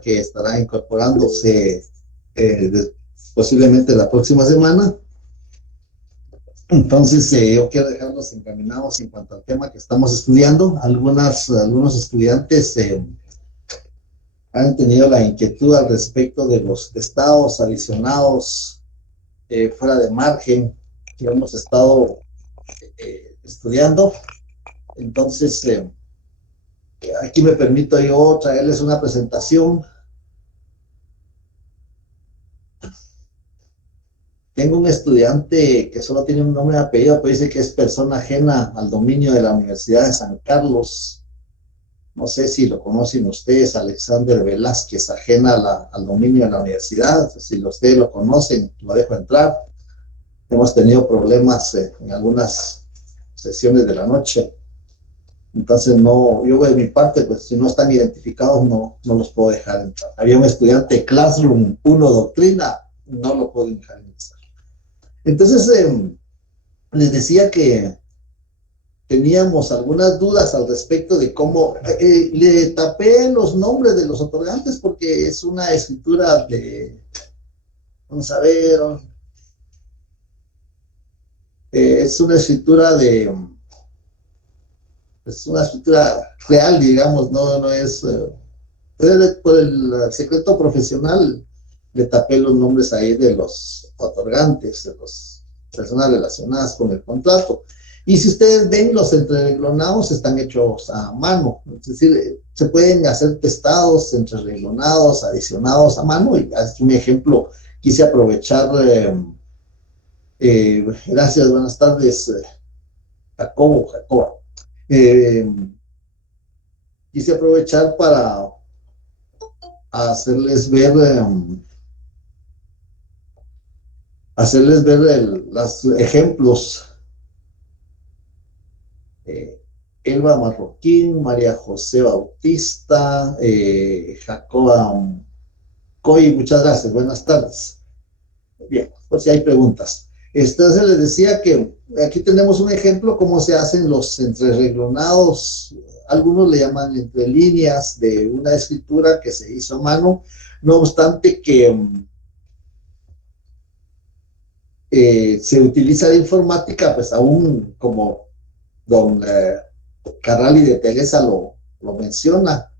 que estará incorporándose posiblemente la próxima semana. Entonces, yo quiero dejarlos encaminados en cuanto al tema que estamos estudiando. Algunos estudiantes han tenido la inquietud al respecto de los estados adicionados fuera de margen que hemos estado estudiando. Entonces, aquí me permito yo traerles una presentación. Tengo un estudiante que solo tiene un nombre y apellido, pero dice que es persona ajena al dominio de la Universidad de San Carlos. No sé si lo conocen ustedes, Alexander Velázquez, ajena al dominio de la universidad. Si ustedes lo conocen, lo dejo entrar. Hemos tenido problemas en algunas sesiones de la noche. Entonces, no, yo de mi parte, pues si no están identificados, no los puedo dejar entrar. Había un estudiante de Classroom 1 Doctrina, no lo puedo dejar entrar. Entonces, les decía que teníamos algunas dudas al respecto de cómo le tapé los nombres de los otorgantes porque es una escritura de, vamos a ver, es una escritura de, es una escritura real, digamos, no es, por el secreto profesional le tapé los nombres ahí de los otorgantes, de las personas relacionadas con el contrato. Y si ustedes ven, los entrerenglonados están hechos a mano, es decir, se pueden hacer testados, entrerenglonados, adicionados a mano, y es un ejemplo, quise aprovechar, gracias, buenas tardes, Jacoba, quise aprovechar para hacerles ver, los ejemplos. Elba Marroquín, María José Bautista, Jacoba Coy, muchas gracias, buenas tardes. Bien, por si hay preguntas. Entonces les decía que aquí tenemos un ejemplo cómo se hacen los entrerenglonados, algunos le llaman entre líneas de una escritura que se hizo a mano, no obstante que se utiliza la informática, pues aún como don Carrali de Teresa lo menciona,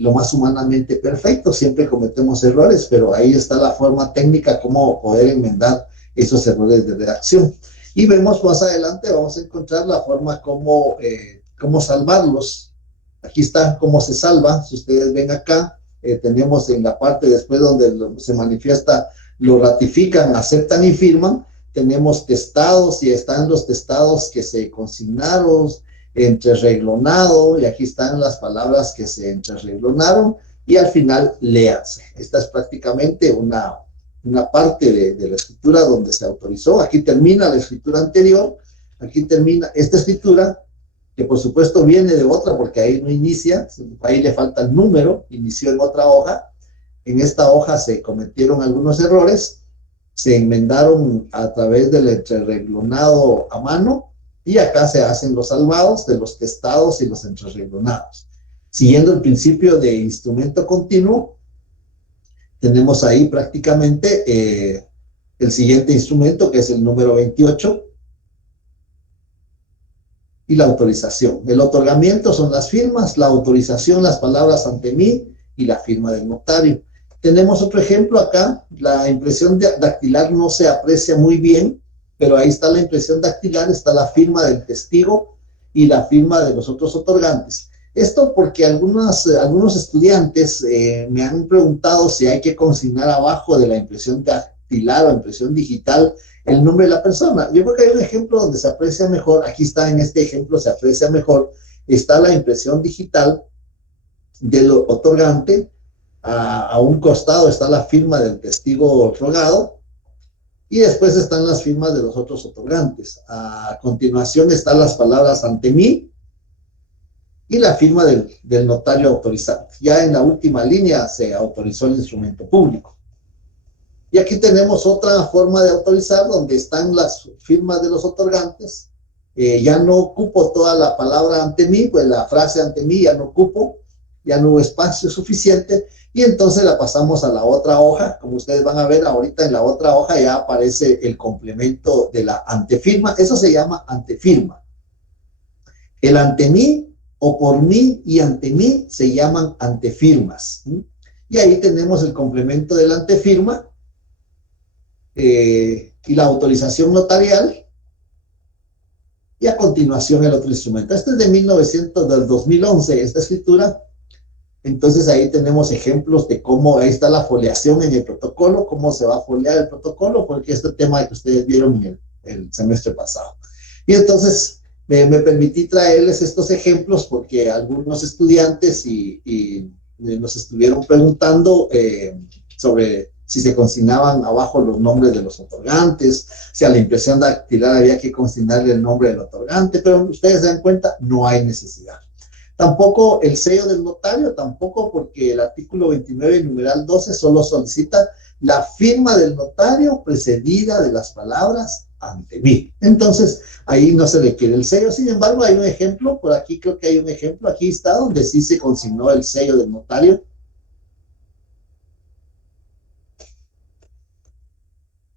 lo más humanamente perfecto, siempre cometemos errores, pero ahí está la forma técnica cómo poder enmendar esos errores de redacción. Y vemos más adelante, vamos a encontrar la forma cómo salvarlos. Aquí está cómo se salva, si ustedes ven acá, tenemos en la parte después donde se manifiesta, lo ratifican, aceptan y firman, tenemos testados y están los testados que se consignaron, entrereglonado, y aquí están las palabras que se entrereglonaron, y al final léanse. Esta es prácticamente una parte de la escritura donde se autorizó. Aquí termina la escritura anterior, aquí termina esta escritura, que por supuesto viene de otra, porque ahí no inicia, ahí le falta el número, inició en otra hoja, en esta hoja se cometieron algunos errores, se enmendaron a través del entrereglonado a mano, y acá se hacen los salvados de los testados y los entrerenglonados. Siguiendo el principio de instrumento continuo, tenemos ahí prácticamente el siguiente instrumento, que es el número 28, y la autorización. El otorgamiento son las firmas, la autorización, las palabras ante mí y la firma del notario. Tenemos otro ejemplo acá, la impresión dactilar no se aprecia muy bien, pero ahí está la impresión dactilar, está la firma del testigo y la firma de los otros otorgantes. Esto porque algunos estudiantes me han preguntado si hay que consignar abajo de la impresión dactilar o impresión digital el nombre de la persona. Yo creo que hay un ejemplo donde se aprecia mejor, aquí está en este ejemplo, se aprecia mejor, está la impresión digital del otorgante, a un costado está la firma del testigo rogado, y después están las firmas de los otros otorgantes. A continuación están las palabras ante mí y la firma del notario autorizante. Ya en la última línea se autorizó el instrumento público. Y aquí tenemos otra forma de autorizar donde están las firmas de los otorgantes. Ya no ocupo toda la palabra ante mí, pues la frase ante mí ya no ocupo, ya no hubo espacio suficiente, y entonces la pasamos a la otra hoja. Como ustedes van a ver ahorita, en la otra hoja ya aparece el complemento de la antefirma. Eso se llama antefirma. El ante mí o por mí y ante mí se llaman antefirmas. Y ahí tenemos el complemento de la antefirma y la autorización notarial. Y a continuación el otro instrumento. Este es de 2011, esta escritura. Entonces ahí tenemos ejemplos de cómo ahí está la foliación en el protocolo, cómo se va a foliar el protocolo, porque este tema que ustedes vieron en el semestre pasado. Y entonces me permití traerles estos ejemplos porque algunos estudiantes y nos estuvieron preguntando sobre si se consignaban abajo los nombres de los otorgantes, si a la impresión dactilar había que consignarle el nombre del otorgante, pero ustedes se dan cuenta, no hay necesidad. Tampoco el sello del notario, tampoco, porque el artículo 29, numeral 12, solo solicita la firma del notario precedida de las palabras ante mí. Entonces, ahí no se requiere el sello. Sin embargo, hay un ejemplo, por aquí creo que hay un ejemplo, aquí está, donde sí se consignó el sello del notario.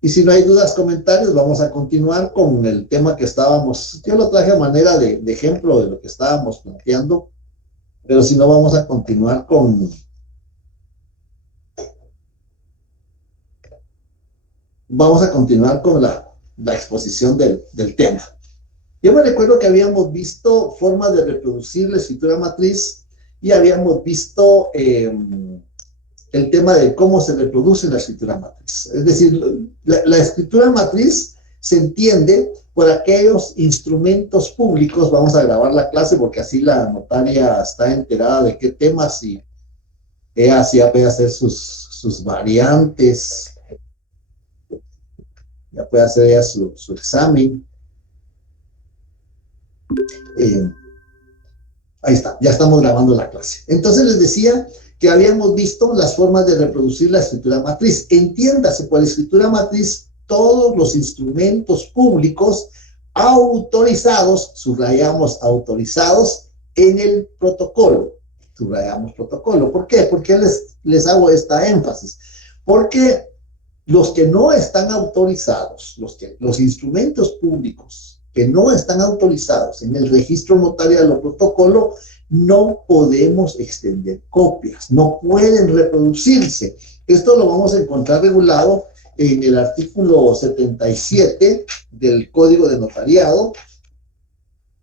Y si no hay dudas, comentarios, vamos a continuar con el tema que estábamos. Yo lo traje a manera de ejemplo de lo que estábamos planteando, pero si no, vamos a continuar con la exposición del tema. Yo me recuerdo que habíamos visto formas de reproducir la escritura matriz y habíamos visto el tema de cómo se reproduce la escritura matriz. Es decir, la escritura matriz se entiende por aquellos instrumentos públicos. Vamos a grabar la clase porque así la notaria está enterada de qué temas y ella así puede hacer sus variantes, ya puede hacer ella su examen. Ahí está, ya estamos grabando la clase. Entonces les decía que habíamos visto las formas de reproducir la escritura matriz. Entiéndase por escritura matriz todos los instrumentos públicos autorizados, subrayamos autorizados, en el protocolo. Subrayamos protocolo. ¿Por qué? ¿Por qué les hago esta énfasis? Porque los que no están autorizados, los instrumentos públicos que no están autorizados en el registro notarial o protocolo, no podemos extender copias, no pueden reproducirse. Esto lo vamos a encontrar regulado en el artículo 77 del Código de Notariado.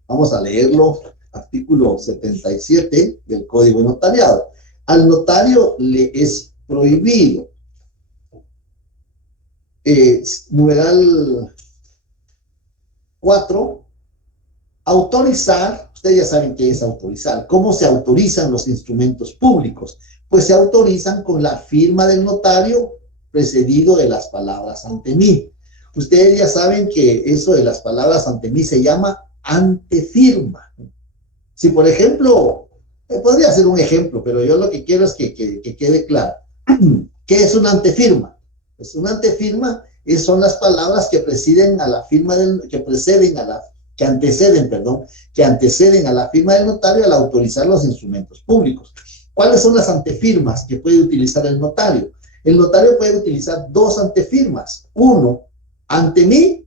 Vamos a leerlo, artículo 77 del Código de Notariado. Al notario le es prohibido, numeral 4, autorizar. Ustedes ya saben qué es autorizar. ¿Cómo se autorizan los instrumentos públicos? Pues se autorizan con la firma del notario precedido de las palabras ante mí. Ustedes ya saben que eso de las palabras ante mí se llama antefirma. Si, por ejemplo, podría ser un ejemplo, pero yo lo que quiero es que quede claro. ¿Qué es una antefirma? Pues una antefirma son las palabras que preceden a la firma que anteceden a la firma del notario al autorizar los instrumentos públicos. ¿Cuáles son las antefirmas que puede utilizar el notario? El notario puede utilizar dos antefirmas. Uno, ante mí,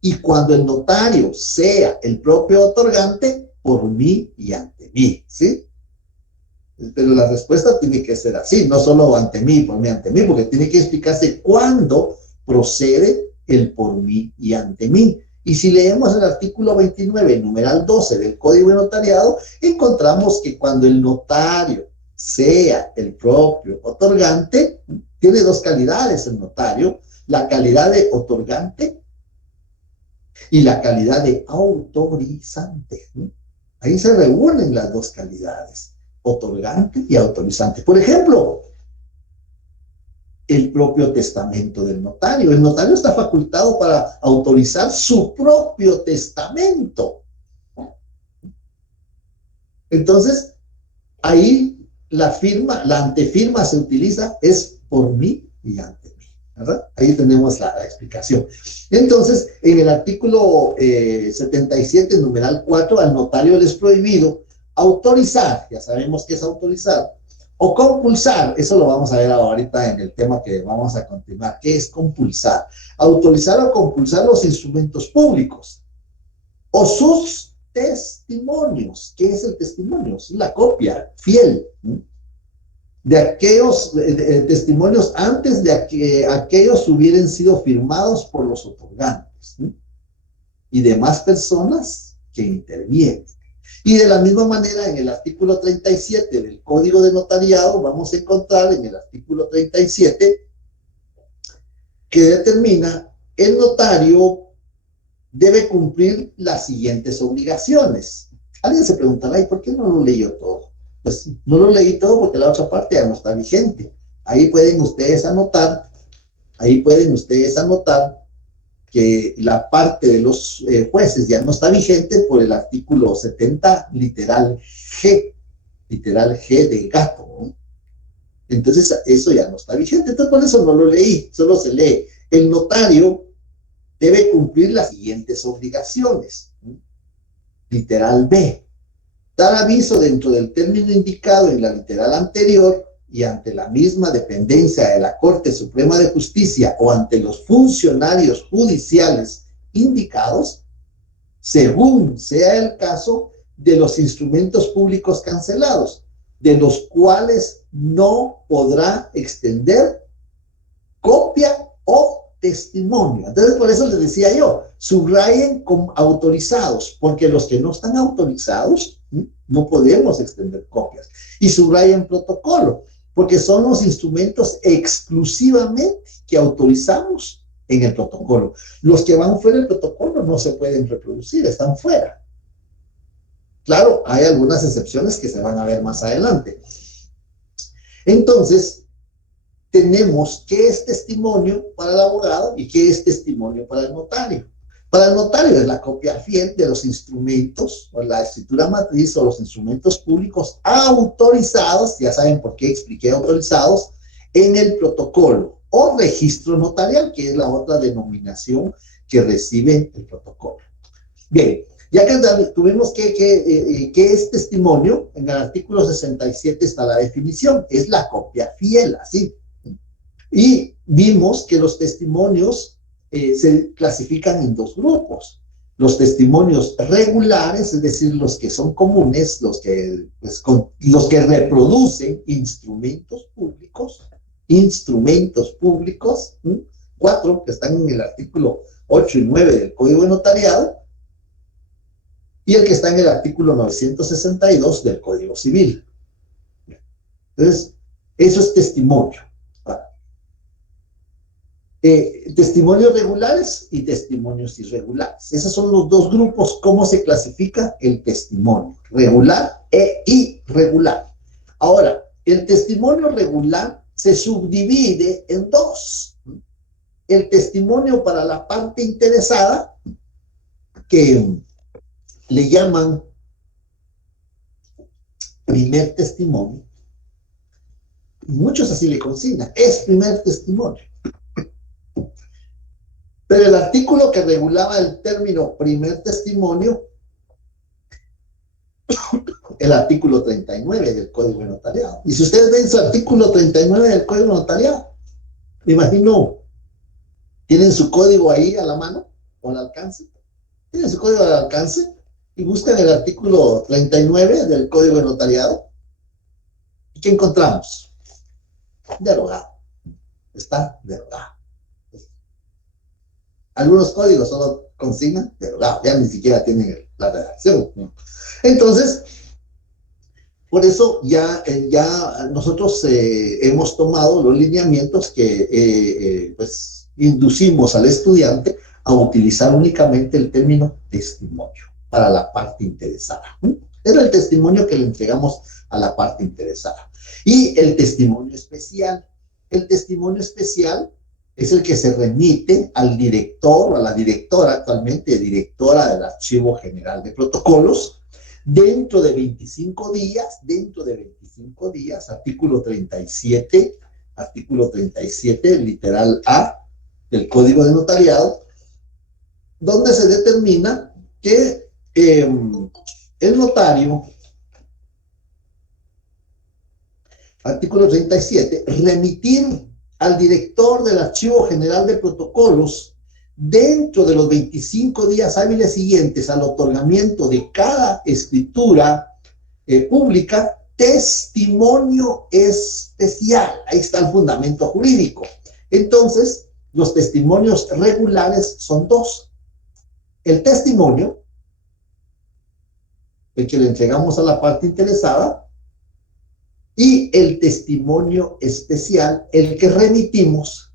y cuando el notario sea el propio otorgante, por mí y ante mí, ¿sí? Pero la respuesta tiene que ser así, no solo ante mí, por mí, ante mí, porque tiene que explicarse cuándo procede el por mí y ante mí. Y si leemos el artículo 29, numeral 12 del Código de Notariado, encontramos que cuando el notario sea el propio otorgante, tiene dos calidades el notario, la calidad de otorgante y la calidad de autorizante. Ahí se reúnen las dos calidades, otorgante y autorizante. Por ejemplo, el propio testamento del notario. El notario está facultado para autorizar su propio testamento. Entonces, ahí la antefirma se utiliza, es por mí y ante mí, ¿verdad? Ahí tenemos la explicación. Entonces, en el artículo 77, numeral 4, al notario le es prohibido autorizar, ya sabemos qué es autorizar, O compulsar, eso lo vamos a ver ahorita en el tema que vamos a continuar. ¿Qué es compulsar? Autorizar o compulsar los instrumentos públicos o sus testimonios. ¿Qué es el testimonio? Es la copia fiel, ¿no?, de aquellos testimonios antes de que aquellos hubieran sido firmados por los otorgantes, ¿no?, y demás personas que intervienen. Y de la misma manera, en el artículo 37 del Código de Notariado, vamos a encontrar en el artículo 37 que determina el notario debe cumplir las siguientes obligaciones. Alguien se preguntará, ¿y por qué no lo leyó todo? Pues no lo leí todo porque la otra parte ya no está vigente. Ahí pueden ustedes anotar, ahí pueden ustedes anotar que la parte de los jueces ya no está vigente por el artículo 70, literal G de gato, ¿no? Entonces, eso ya no está vigente. Entonces, por eso no lo leí, solo se lee. El notario debe cumplir las siguientes obligaciones, ¿no? Literal B. Dar aviso dentro del término indicado en la literal anterior y ante la misma dependencia de la Corte Suprema de Justicia o ante los funcionarios judiciales indicados, según sea el caso, de los instrumentos públicos cancelados, de los cuales no podrá extender copia o testimonio. Entonces, por eso les decía yo, subrayen con autorizados, porque los que no están autorizados, no podemos extender copias. Y subrayen protocolo, porque son los instrumentos exclusivamente que autorizamos en el protocolo. Los que van fuera del protocolo no se pueden reproducir, están fuera. Claro, hay algunas excepciones que se van a ver más adelante. Entonces, tenemos qué es testimonio para el abogado y qué es testimonio para el notario. Para el notario es la copia fiel de los instrumentos o la escritura matriz o los instrumentos públicos autorizados, ya saben por qué expliqué autorizados, en el protocolo o registro notarial, que es la otra denominación que recibe el protocolo. Bien, ya que tuvimos que es testimonio, en el artículo 67 está la definición, es la copia fiel, así. Y vimos que los testimonios se clasifican en dos grupos. Los testimonios regulares, es decir, los que son comunes, los que reproducen instrumentos públicos, 4 que están en el artículo 8 y 9 del Código de Notariado, y el que está en el artículo 962 del Código Civil. Entonces, eso es testimonio. Testimonios regulares y testimonios irregulares. Esos son los dos grupos. ¿Cómo se clasifica el testimonio? Regular e irregular. Ahora, el testimonio regular se subdivide en dos. El testimonio para la parte interesada, que le llaman primer testimonio. Muchos así le consignan. Es primer testimonio. Pero el artículo que regulaba el término primer testimonio, el artículo 39 del Código de Notariado. Y si ustedes ven su artículo 39 del Código de Notariado, me imagino, tienen su código ahí a la mano o al alcance. Tienen su código al alcance y buscan el artículo 39 del Código de Notariado. ¿Y qué encontramos? Derogado. Está derogado. Algunos códigos solo consignan derogado, ya ni siquiera tienen la redacción. Entonces, por eso ya nosotros hemos tomado los lineamientos que pues inducimos al estudiante a utilizar únicamente el término testimonio para la parte interesada. Era el testimonio que le entregamos a la parte interesada. Y el testimonio especial. El testimonio especial es el que se remite al director o a la directora, actualmente directora del Archivo General de Protocolos, dentro de 25 días, artículo 37, literal A del Código de Notariado, donde se determina que el notario artículo 37, remitir al director del Archivo General de Protocolos dentro de los 25 días hábiles siguientes al otorgamiento de cada escritura pública, testimonio especial. Ahí está el fundamento jurídico. Entonces, los testimonios regulares son dos. El testimonio, el que le entregamos a la parte interesada, y el testimonio especial, el que remitimos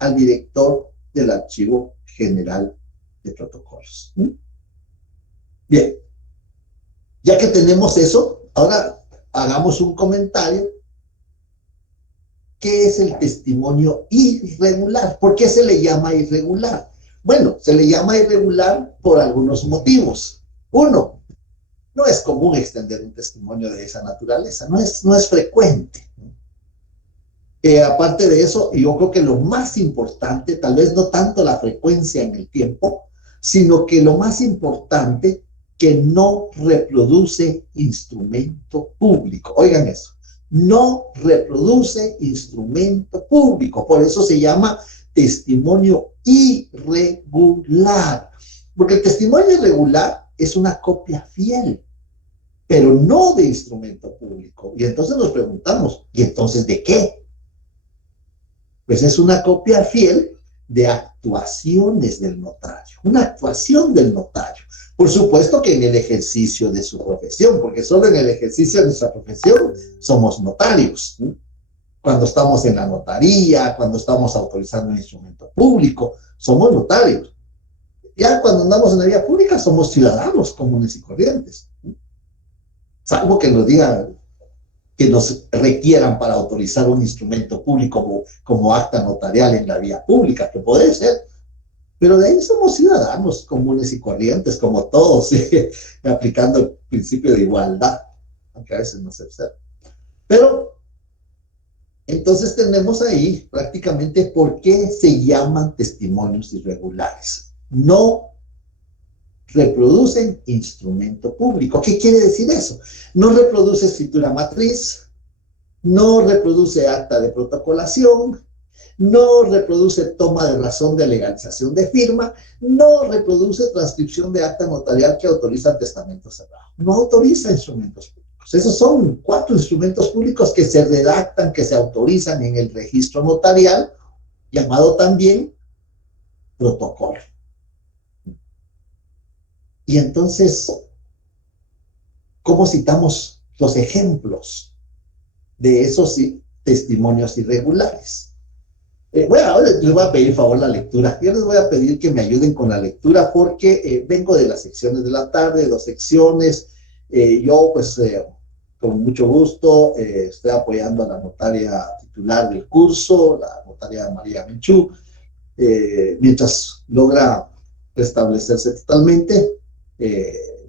al director del Archivo General de Protocolos. Bien, ya que tenemos eso, ahora hagamos un comentario. ¿Qué es el testimonio irregular? ¿Por qué se le llama irregular? Bueno, se le llama irregular por algunos motivos. Uno, no es común extender un testimonio de esa naturaleza, no es frecuente. Aparte de eso, yo creo que lo más importante, tal vez no tanto la frecuencia en el tiempo, sino que lo más importante, que no reproduce instrumento público. Oigan eso, no reproduce instrumento público, por eso se llama testimonio irregular, porque el testimonio irregular es una copia fiel, pero no de instrumento público. Y entonces nos preguntamos, ¿y entonces de qué? Pues es una copia fiel de actuaciones del notario, una actuación del notario. Por supuesto que en el ejercicio de su profesión, porque solo en el ejercicio de nuestra profesión somos notarios, ¿sí? Cuando estamos en la notaría, cuando estamos autorizando un instrumento público, somos notarios. Ya cuando andamos en la vía pública somos ciudadanos comunes y corrientes, ¿sí? Salvo que nos digan que nos requieran para autorizar un instrumento público como acta notarial en la vía pública, que puede ser. Pero de ahí somos ciudadanos comunes y corrientes, como todos, ¿sí? Aplicando el principio de igualdad, aunque a veces no se observa. Pero entonces tenemos ahí prácticamente por qué se llaman testimonios irregulares. No reproducen instrumento público. ¿Qué quiere decir eso? No reproduce escritura matriz, no reproduce acta de protocolación, no reproduce toma de razón de legalización de firma, no reproduce transcripción de acta notarial que autoriza testamento cerrado. No autoriza instrumentos públicos. Esos son 4 instrumentos públicos que se redactan, que se autorizan en el registro notarial, llamado también protocolo. Y entonces, ¿cómo citamos los ejemplos de esos testimonios irregulares? Bueno, ahora les voy a pedir favor la lectura. Yo les voy a pedir que me ayuden con la lectura porque vengo de las secciones de la tarde, 2 secciones. Yo, pues, con mucho gusto, estoy apoyando a la notaria titular del curso, la notaria María Menchú, mientras logra restablecerse totalmente.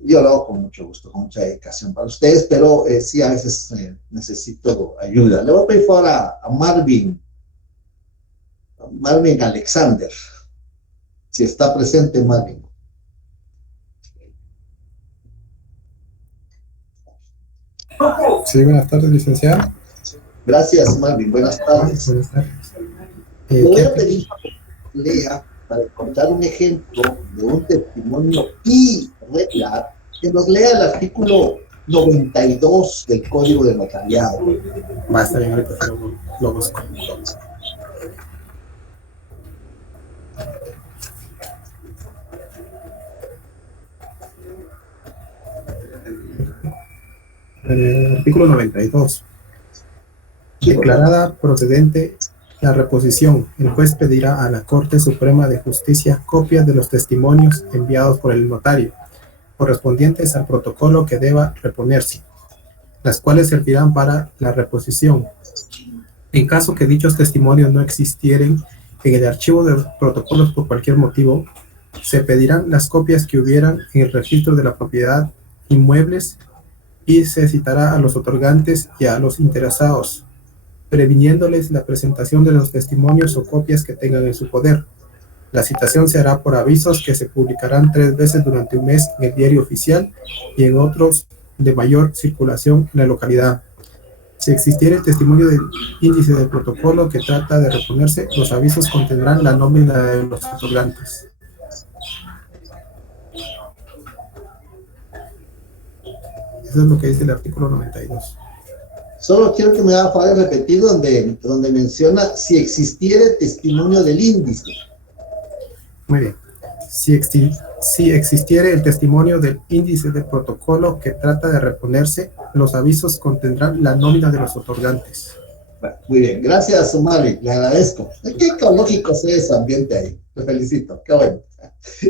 Yo lo hago con mucho gusto, con mucha dedicación para ustedes, pero sí a veces necesito ayuda. Le voy a pedir favor a Marvin Alexander, si está presente Marvin. Sí, buenas tardes, licenciado. Gracias, Marvin, buenas tardes. Buenas tardes. Le voy a pedir que lea para contar un ejemplo de un testimonio irregular, que nos lea el artículo 92 del Código de Notariado. Va a estar bien, ahorita lo busco. Artículo 92. Declarada procedente la reposición, el juez pedirá a la Corte Suprema de Justicia copias de los testimonios enviados por el notario, correspondientes al protocolo que deba reponerse, las cuales servirán para la reposición. En caso que dichos testimonios no existieren en el archivo de protocolos por cualquier motivo, se pedirán las copias que hubieran en el registro de la propiedad inmuebles y se citará a los otorgantes y a los interesados, previniéndoles la presentación de los testimonios o copias que tengan en su poder. La citación se hará por avisos que se publicarán 3 veces durante un mes en el diario oficial y en otros de mayor circulación en la localidad. Si existiera el testimonio del índice del protocolo que trata de reponerse, los avisos contendrán la nómina de los otorgantes. Eso es lo que dice el artículo 92. Solo quiero que me haga favor de repetir donde menciona si existiera el testimonio del índice. Muy bien. Si existiera el testimonio del índice del protocolo que trata de reponerse, los avisos contendrán la nómina de los otorgantes. Bueno, muy bien, gracias, Sumari, le agradezco. Qué ecológico sea ese ambiente ahí. Te felicito, qué bueno.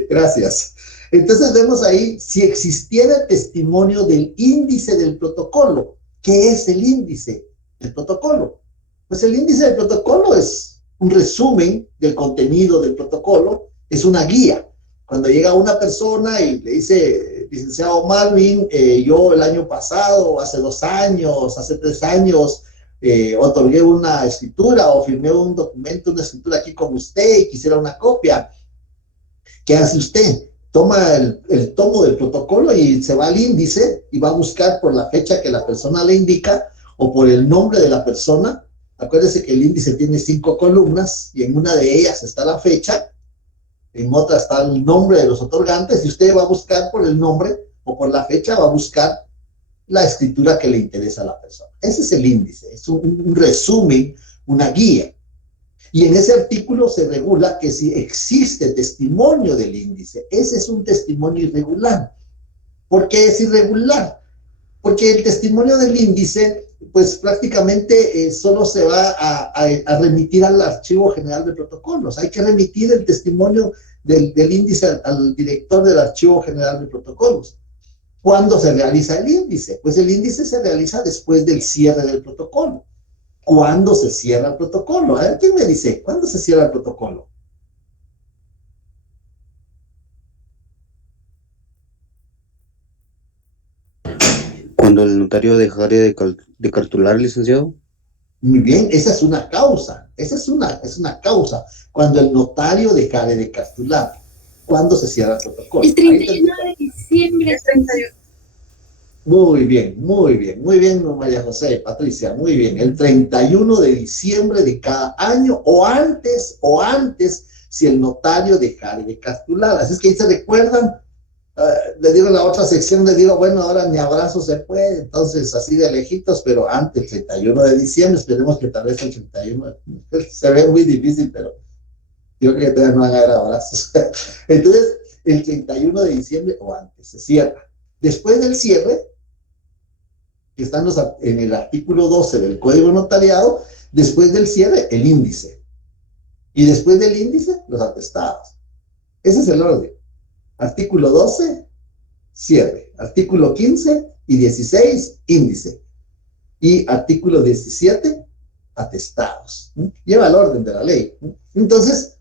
Gracias. Entonces vemos ahí, si existiera el testimonio del índice del protocolo. ¿Qué es el índice del protocolo? Pues el índice del protocolo es un resumen del contenido del protocolo, es una guía. Cuando llega una persona y le dice, licenciado Marvin, yo el año pasado, hace 2 años, hace 3 años, otorgué una escritura o firmé un documento, una escritura aquí con usted y quisiera una copia. ¿Qué hace usted? Toma el tomo del protocolo y se va al índice y va a buscar por la fecha que la persona le indica o por el nombre de la persona. Acuérdese que el índice tiene 5 columnas y en una de ellas está la fecha, en otra está el nombre de los otorgantes y usted va a buscar por el nombre o por la fecha, va a buscar la escritura que le interesa a la persona. Ese es el índice, es un resumen, una guía. Y en ese artículo se regula que si existe testimonio del índice, ese es un testimonio irregular. ¿Por qué es irregular? Porque el testimonio del índice, pues prácticamente solo se va a remitir al Archivo General de Protocolos. Hay que remitir el testimonio del índice al director del Archivo General de Protocolos. ¿Cuándo se realiza el índice? Pues el índice se realiza después del cierre del protocolo. ¿Cuándo se cierra el protocolo? A ver, ¿quién me dice? ¿Cuándo se cierra el protocolo? Cuando el notario dejare de cartular, licenciado. Muy bien, esa es una causa. Esa es una causa. Cuando el notario dejare de cartular. ¿Cuándo se cierra el protocolo? El 31 de diciembre. 31. Muy bien, María José, Patricia, muy bien. El 31 de diciembre de cada año o antes, si el notario dejare de cartular. Así es que ahí se recuerdan, le digo en la otra sección, le digo, bueno, ahora ni abrazo se puede, entonces así de lejitos, pero antes, el 31 de diciembre, esperemos que tal vez el 31, se ve muy difícil, pero yo creo que todavía no van a haber abrazos. Entonces, el 31 de diciembre o antes, se cierra. Después del cierre, que están en el artículo 12 del Código Notariado, después del cierre, el índice. Y después del índice, los atestados. Ese es el orden. Artículo 12, cierre. Artículo 15 y 16, índice. Y artículo 17, atestados. Lleva el orden de la ley. Entonces,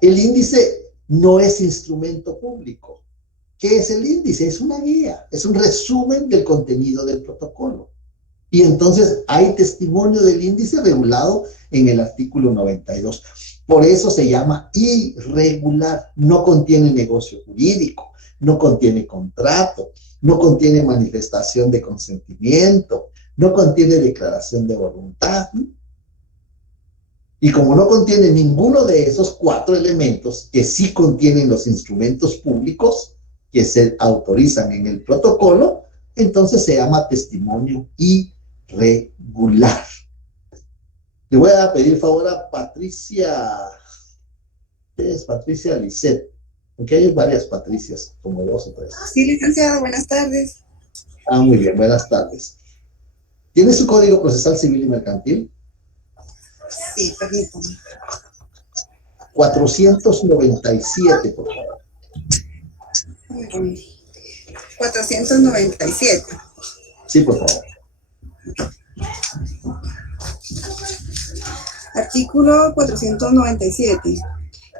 el índice no es instrumento público. ¿Qué es el índice? Es una guía, es un resumen del contenido del protocolo. Y entonces hay testimonio del índice regulado en el artículo 92. Por eso se llama irregular. No contiene negocio jurídico, no contiene contrato, no contiene manifestación de consentimiento, no contiene declaración de voluntad. Y como no contiene ninguno de esos 4 elementos que sí contienen los instrumentos públicos, que se autorizan en el protocolo, entonces se llama testimonio irregular. Le voy a pedir favor a Patricia, ¿qué es Patricia Lisset? Porque hay varias Patricias, como 2 o 3. Sí, licenciado, buenas tardes. Muy bien, buenas tardes. ¿Tiene su Código Procesal Civil y Mercantil? Sí, permítame. 497, por favor. 497. Sí, por favor. Artículo 497.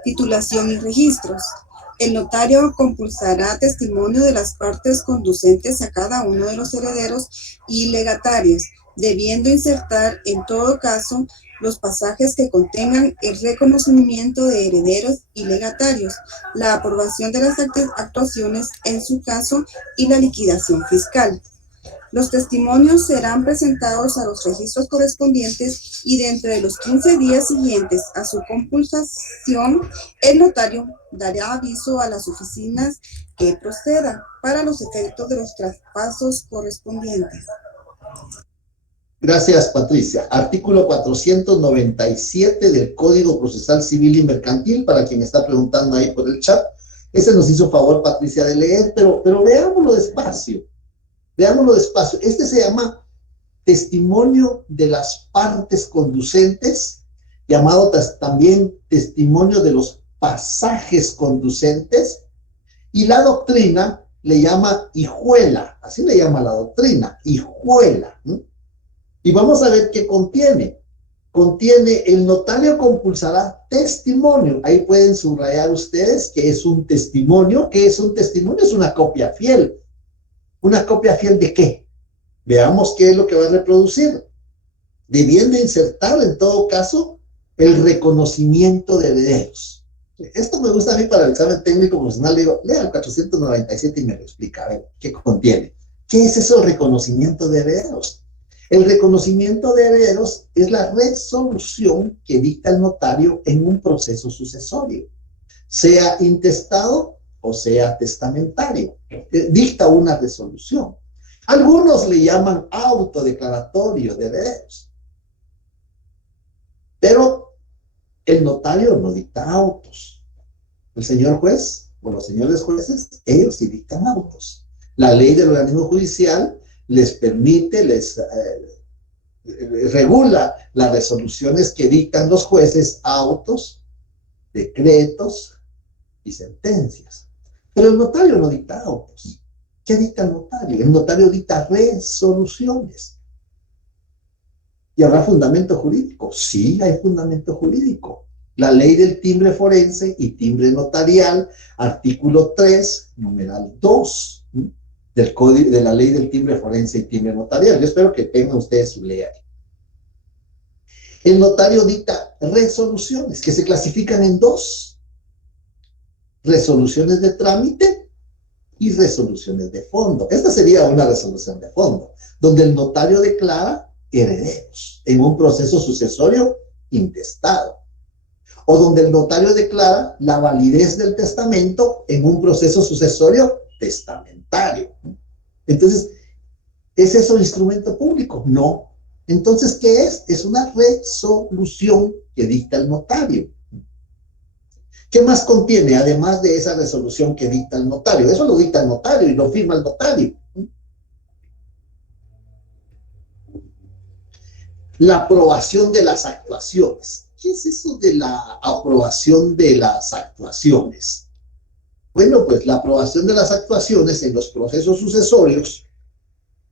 Titulación y registros. El notario compulsará testimonio de las partes conducentes a cada uno de los herederos y legatarios, debiendo insertar en todo caso los pasajes que contengan el reconocimiento de herederos y legatarios, la aprobación de las actuaciones en su caso y la liquidación fiscal. Los testimonios serán presentados a los registros correspondientes y dentro de los 15 días siguientes a su compulsación, el notario dará aviso a las oficinas que proceda para los efectos de los traspasos correspondientes. Gracias, Patricia. Artículo 497 del Código Procesal Civil y Mercantil, para quien está preguntando ahí por el chat. Ese nos hizo favor, Patricia, de leer, pero veámoslo despacio. Veámoslo despacio. Este se llama testimonio de las partes conducentes, llamado también testimonio de los pasajes conducentes, y la doctrina le llama hijuela, así le llama la doctrina, hijuela. Y vamos a ver qué contiene. Contiene: el notario compulsará testimonio. Ahí pueden subrayar ustedes que es un testimonio. ¿Qué es un testimonio? Es una copia fiel. ¿Una copia fiel de qué? Veamos qué es lo que va a reproducir. Debiendo insertar, en todo caso, el reconocimiento de herederos. Esto me gusta a mí para el examen técnico profesional. Le digo, lea el 497 y me lo explica. A ver, ¿qué contiene? ¿Qué es eso, el reconocimiento de herederos? El reconocimiento de herederos es la resolución que dicta el notario en un proceso sucesorio, sea intestado o sea testamentario. Dicta una resolución. Algunos le llaman autodeclaratorio de herederos. Pero el notario no dicta autos. El señor juez o los señores jueces, ellos sí dictan autos. La ley del organismo judicial les permite, regula las resoluciones que dictan los jueces, autos, decretos y sentencias. Pero el notario no dicta autos. ¿Qué dicta el notario? El notario dicta resoluciones. ¿Y habrá fundamento jurídico? Sí, hay fundamento jurídico. La ley del timbre forense y timbre notarial, artículo 3, numeral 2, del código, de la ley del timbre forense y timbre notarial. Yo espero que tengan ustedes su ley ahí. El notario dicta resoluciones que se clasifican en dos: resoluciones de trámite y resoluciones de fondo. Esta sería una resolución de fondo, donde el notario declara herederos en un proceso sucesorio intestado, o donde el notario declara la validez del testamento en un proceso sucesorio testamentario. Entonces, ¿es eso instrumento público? No. Entonces, ¿qué es? Es una resolución que dicta el notario. ¿Qué más contiene, además de esa resolución que dicta el notario? Eso lo dicta el notario y lo firma el notario. La aprobación de las actuaciones. ¿Qué es eso de la aprobación de las actuaciones? Bueno, pues la aprobación de las actuaciones en los procesos sucesorios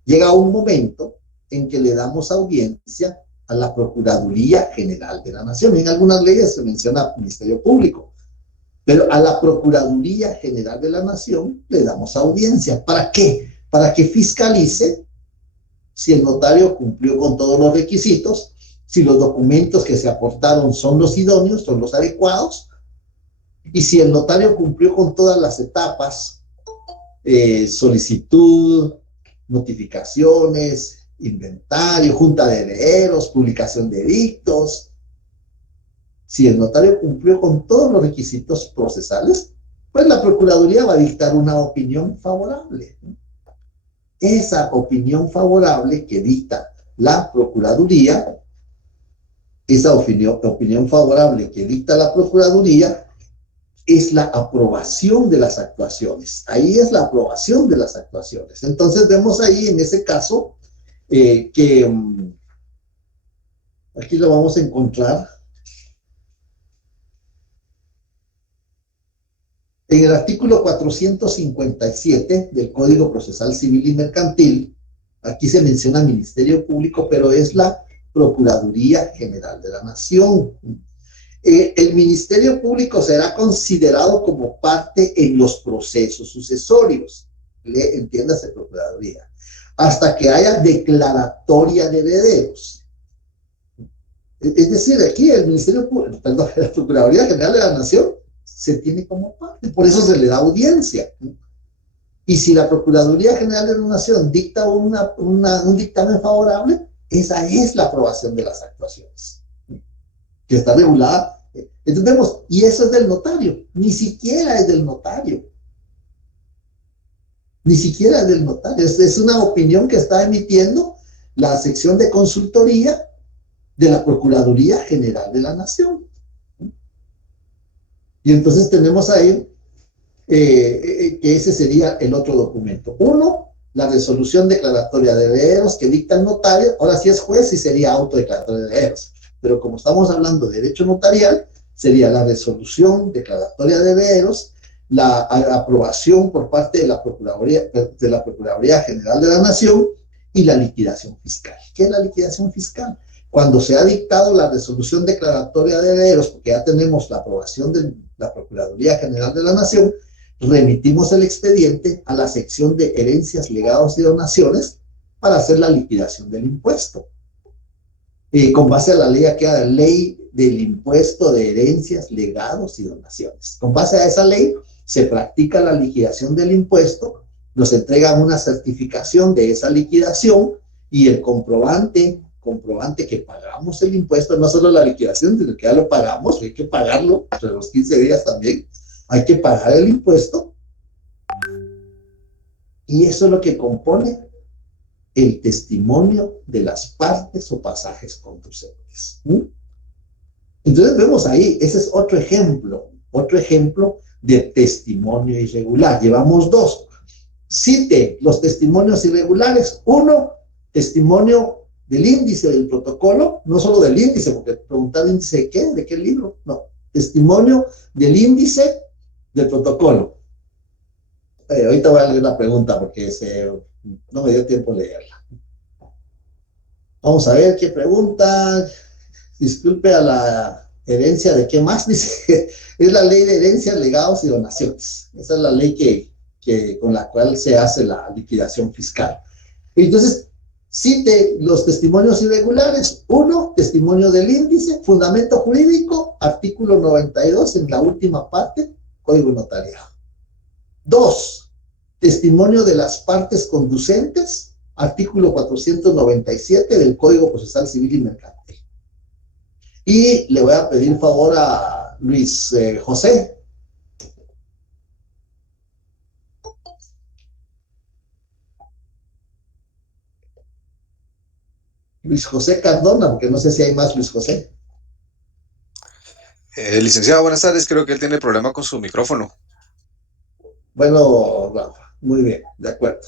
llega a un momento en que le damos audiencia a la Procuraduría General de la Nación. En algunas leyes se menciona Ministerio Público, pero a la Procuraduría General de la Nación le damos audiencia. ¿Para qué? Para que fiscalice si el notario cumplió con todos los requisitos, si los documentos que se aportaron son los idóneos, son los adecuados, y si el notario cumplió con todas las etapas, solicitud, notificaciones, inventario, junta de herederos, publicación de edictos. Si el notario cumplió con todos los requisitos procesales, pues la Procuraduría va a dictar una opinión favorable. Esa opinión favorable que dicta la Procuraduría, esa opinión favorable que dicta la Procuraduría, es la aprobación de las actuaciones. Ahí es la aprobación de las actuaciones. Entonces vemos ahí en ese caso que aquí lo vamos a encontrar en el artículo 457 del Código Procesal Civil y Mercantil. Aquí se menciona Ministerio Público, pero es la Procuraduría General de la Nación. El Ministerio Público será considerado como parte en los procesos sucesorios. Entiéndase, Procuraduría. Hasta que haya declaratoria de herederos. Es decir, aquí el Ministerio Público, perdón, la Procuraduría General de la Nación se tiene como parte, por eso se le da audiencia. Y si la Procuraduría General de la Nación dicta un dictamen favorable, esa es la aprobación de las actuaciones, que está regulada. Entonces vemos, y eso es del notario, ni siquiera es del notario. Ni siquiera es del notario, es una opinión que está emitiendo la sección de consultoría de la Procuraduría General de la Nación. Y entonces tenemos ahí que ese sería el otro documento. Uno, la resolución declaratoria de herederos que dicta el notario. Ahora si es juez, sí sería autodeclaratoria de herederos. Pero como estamos hablando de derecho notarial, sería la resolución declaratoria de herederos, la aprobación por parte de la Procuraduría General de la Nación y la liquidación fiscal. ¿Qué es la liquidación fiscal? Cuando se ha dictado la resolución declaratoria de herederos, porque ya tenemos la aprobación de la Procuraduría General de la Nación, remitimos el expediente a la sección de herencias, legados y donaciones para hacer la liquidación del impuesto. Con base a la ley, aquella ley del impuesto de herencias, legados y donaciones. Con base a esa ley se practica la liquidación del impuesto, nos entregan una certificación de esa liquidación y el comprobante que pagamos el impuesto, no solo la liquidación, sino que ya lo pagamos, hay que pagarlo entre los 15 días también, hay que pagar el impuesto, y eso es lo que compone el testimonio de las partes o pasajes conducentes. Entonces vemos ahí, ese es otro ejemplo de testimonio irregular. Llevamos dos. Cite los testimonios irregulares. Uno, testimonio del índice del protocolo, no solo del índice, porque preguntar índice de qué, de qué libro, no, testimonio del índice del protocolo. Ahorita voy a leer la pregunta porque no me dio tiempo leerla. Vamos a ver qué pregunta. Disculpe a la herencia de qué más, dice. Es la ley de herencias, legados y donaciones. Esa es la ley con la cual se hace la liquidación fiscal. Entonces, cite los testimonios irregulares. Uno, testimonio del índice, fundamento jurídico, artículo 92 en la última parte, Código Notarial. Dos, testimonio de las partes conducentes, artículo 497 del Código Procesal Civil y Mercantil. Y le voy a pedir favor a Luis José. Luis José Cardona, porque no sé si hay más Luis José. Licenciado, buenas tardes. Creo que él tiene problema con su micrófono. Bueno, Rafa, muy bien, de acuerdo.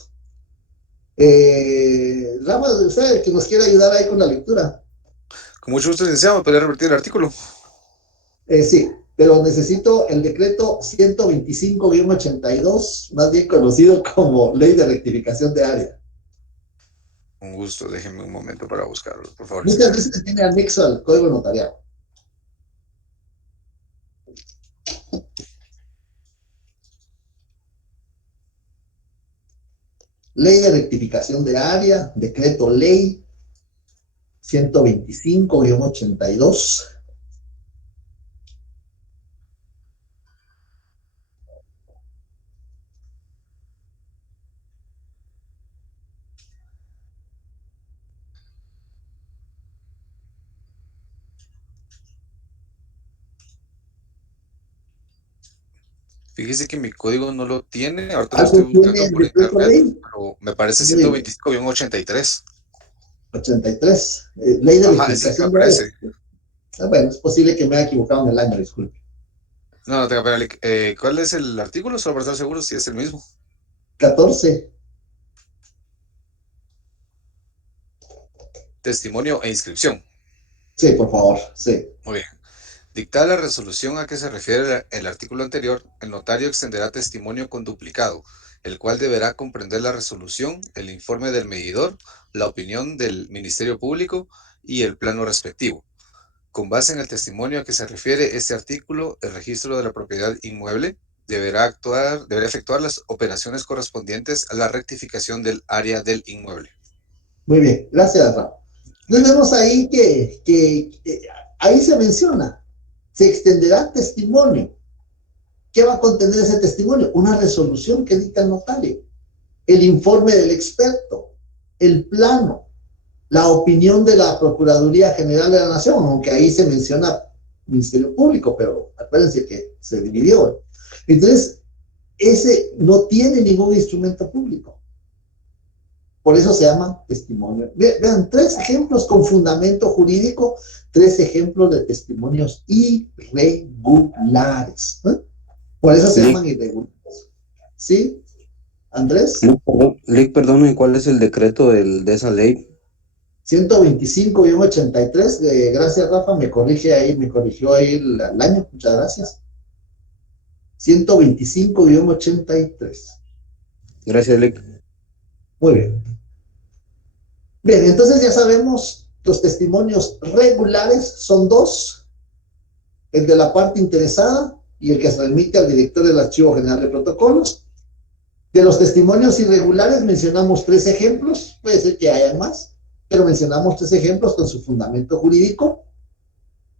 Rafa, usted que nos quiere ayudar ahí con la lectura. Con mucho gusto, licenciado. ¿Me podría repetir el artículo? Sí, pero necesito el decreto 125-82, más bien conocido como Ley de Rectificación de Área. Con gusto, déjenme un momento para buscarlo, por favor. Muchas veces tiene anexo al Código Notarial. Ley de Rectificación de Área, decreto ley 125-82. Fíjese que mi código no lo tiene. Ahorita lo estoy ¿Algo tiene buscando el por decreto internet, ley? pero me parece Muy bien. 125-83. 83. Ley de Ajá, ese que me Rectificación de Área. aparece. Bueno, es posible que me haya equivocado en el año, disculpe. No, no tenga pena. ¿Cuál es el artículo? Solo para estar seguro si es el mismo. 14. Testimonio e inscripción. Sí, por favor, sí. Muy bien. Dictada la resolución a que se refiere el artículo anterior, el notario extenderá testimonio con duplicado, el cual deberá comprender la resolución, el informe del medidor, la opinión del Ministerio Público y el plano respectivo. Con base en el testimonio a que se refiere este artículo, el registro de la propiedad inmueble deberá efectuar las operaciones correspondientes a la rectificación del área del inmueble. Muy bien, gracias, Rafa. Entonces vemos ahí que ahí se menciona, se extenderá testimonio. ¿Qué va a contener ese testimonio? Una resolución que dicta el notario. el informe del experto, el plano, la opinión de la Procuraduría General de la Nación, aunque ahí se menciona Ministerio Público, pero acuérdense que se dividió. Entonces, ese no tiene ningún instrumento público. Por eso se llama testimonio. Vean, 3 ejemplos con fundamento jurídico, 3 ejemplos de testimonios irregulares. Por eso se llaman irregulares. ¿Sí, Andrés? Lick, perdón, ¿cuál es el decreto de esa ley? 125-83. Gracias, Rafa, me corrigió ahí el año. Muchas gracias. 125-83. Gracias, Lick. Muy bien. Bien, entonces ya sabemos, los testimonios regulares son 2, el de la parte interesada y el que se remite al director del Archivo General de Protocolos. De los testimonios irregulares mencionamos 3 ejemplos, puede ser que hayan más, pero mencionamos 3 ejemplos con su fundamento jurídico.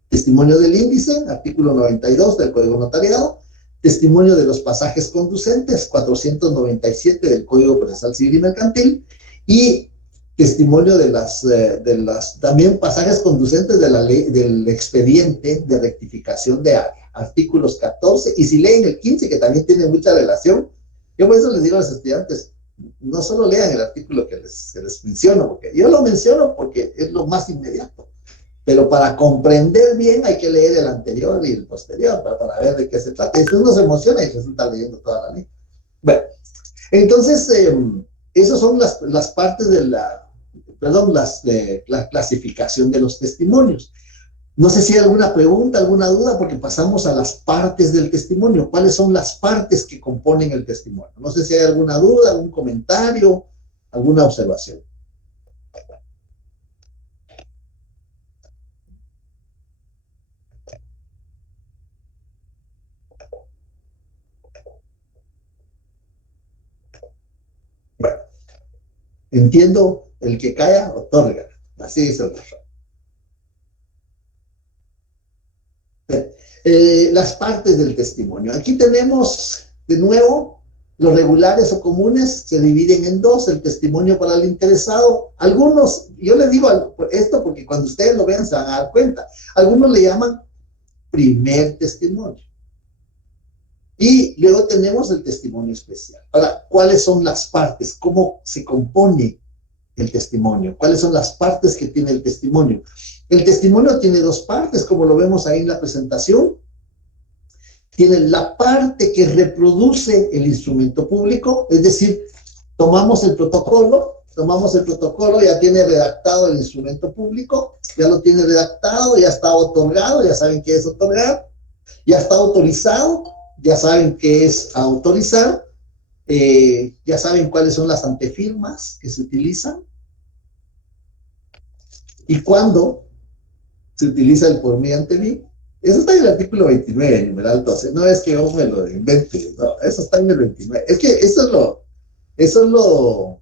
Testimonio del índice, artículo 92 del Código Notariado. Testimonio de los pasajes conducentes, 497 del Código Procesal Civil y Mercantil. Y testimonio de las también pasajes conducentes de la ley, del expediente de rectificación de área, artículos 14, y si leen el 15, que también tiene mucha relación, yo por eso les digo a los estudiantes, no solo lean el artículo que les menciono, porque yo lo menciono porque es lo más inmediato, pero para comprender bien hay que leer el anterior y el posterior, para ver de qué se trata, y después uno se emociona y resulta leyendo toda la ley. Bueno, entonces, esas son las partes de la clasificación de los testimonios. No sé si hay alguna pregunta, alguna duda, porque pasamos a las partes del testimonio. ¿Cuáles son las partes que componen el testimonio? No sé si hay alguna duda, algún comentario, alguna observación. Bueno, entiendo, el que calla, otorga. Así dice el refrán. Las partes del testimonio. Aquí tenemos, de nuevo, los regulares o comunes se dividen en 2, el testimonio para el interesado. Algunos, yo les digo esto porque cuando ustedes lo vean se van a dar cuenta, algunos le llaman primer testimonio. Y luego tenemos el testimonio especial. Ahora, ¿cuáles son las partes? ¿Cómo se compone el testimonio? ¿Cuáles son las partes que tiene el testimonio? El testimonio tiene 2 partes, como lo vemos ahí en la presentación. Tiene la parte que reproduce el instrumento público, es decir, tomamos el protocolo, ya tiene redactado el instrumento público, ya lo tiene redactado, ya está otorgado, ya saben qué es otorgar, ya está autorizado, ya saben qué es autorizar, ya saben cuáles son las antefirmas que se utilizan y cuándo se utiliza el por mí ante mí. Eso está en el artículo 29, numeral 12. No es que yo me lo invente, no, eso está en el 29. Es que eso es lo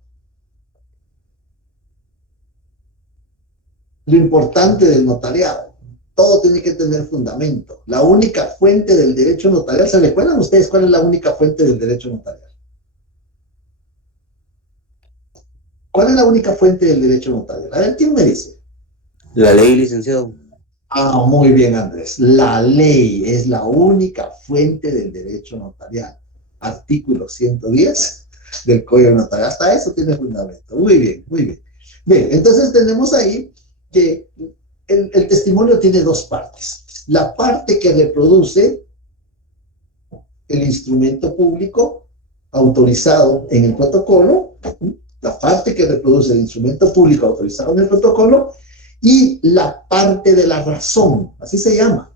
importante del notariado. Todo tiene que tener fundamento. La única fuente del derecho notarial, ¿se recuerdan ustedes cuál es la única fuente del derecho notarial? ¿Cuál es la única fuente del derecho notarial? A ver, ¿quién me dice? La ley, licenciado. Ah, muy bien, Andrés. La ley es la única fuente del derecho notarial. Artículo 110 del Código Notarial. Hasta eso tiene fundamento. Muy bien, muy bien. Bien, entonces tenemos ahí que el testimonio tiene 2 partes. La parte que reproduce el instrumento público autorizado en el protocolo, la parte que reproduce el instrumento público autorizado en el protocolo, y la parte de la razón, así se llama.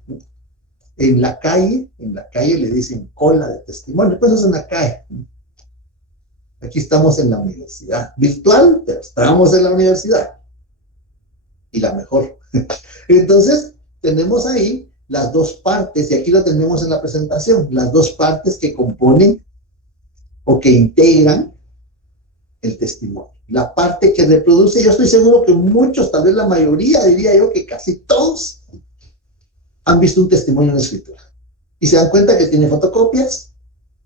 En la calle le dicen cola de testimonio, pues es en la calle. Aquí estamos en la universidad, virtual, pero estamos en la universidad. Y la mejor. Entonces, tenemos ahí las 2 partes, y aquí lo tenemos en la presentación, las 2 partes que componen o que integran el testimonio. La parte que reproduce, yo estoy seguro que muchos, tal vez la mayoría, diría yo que casi todos, han visto un testimonio en escritura. Y se dan cuenta que tiene fotocopias,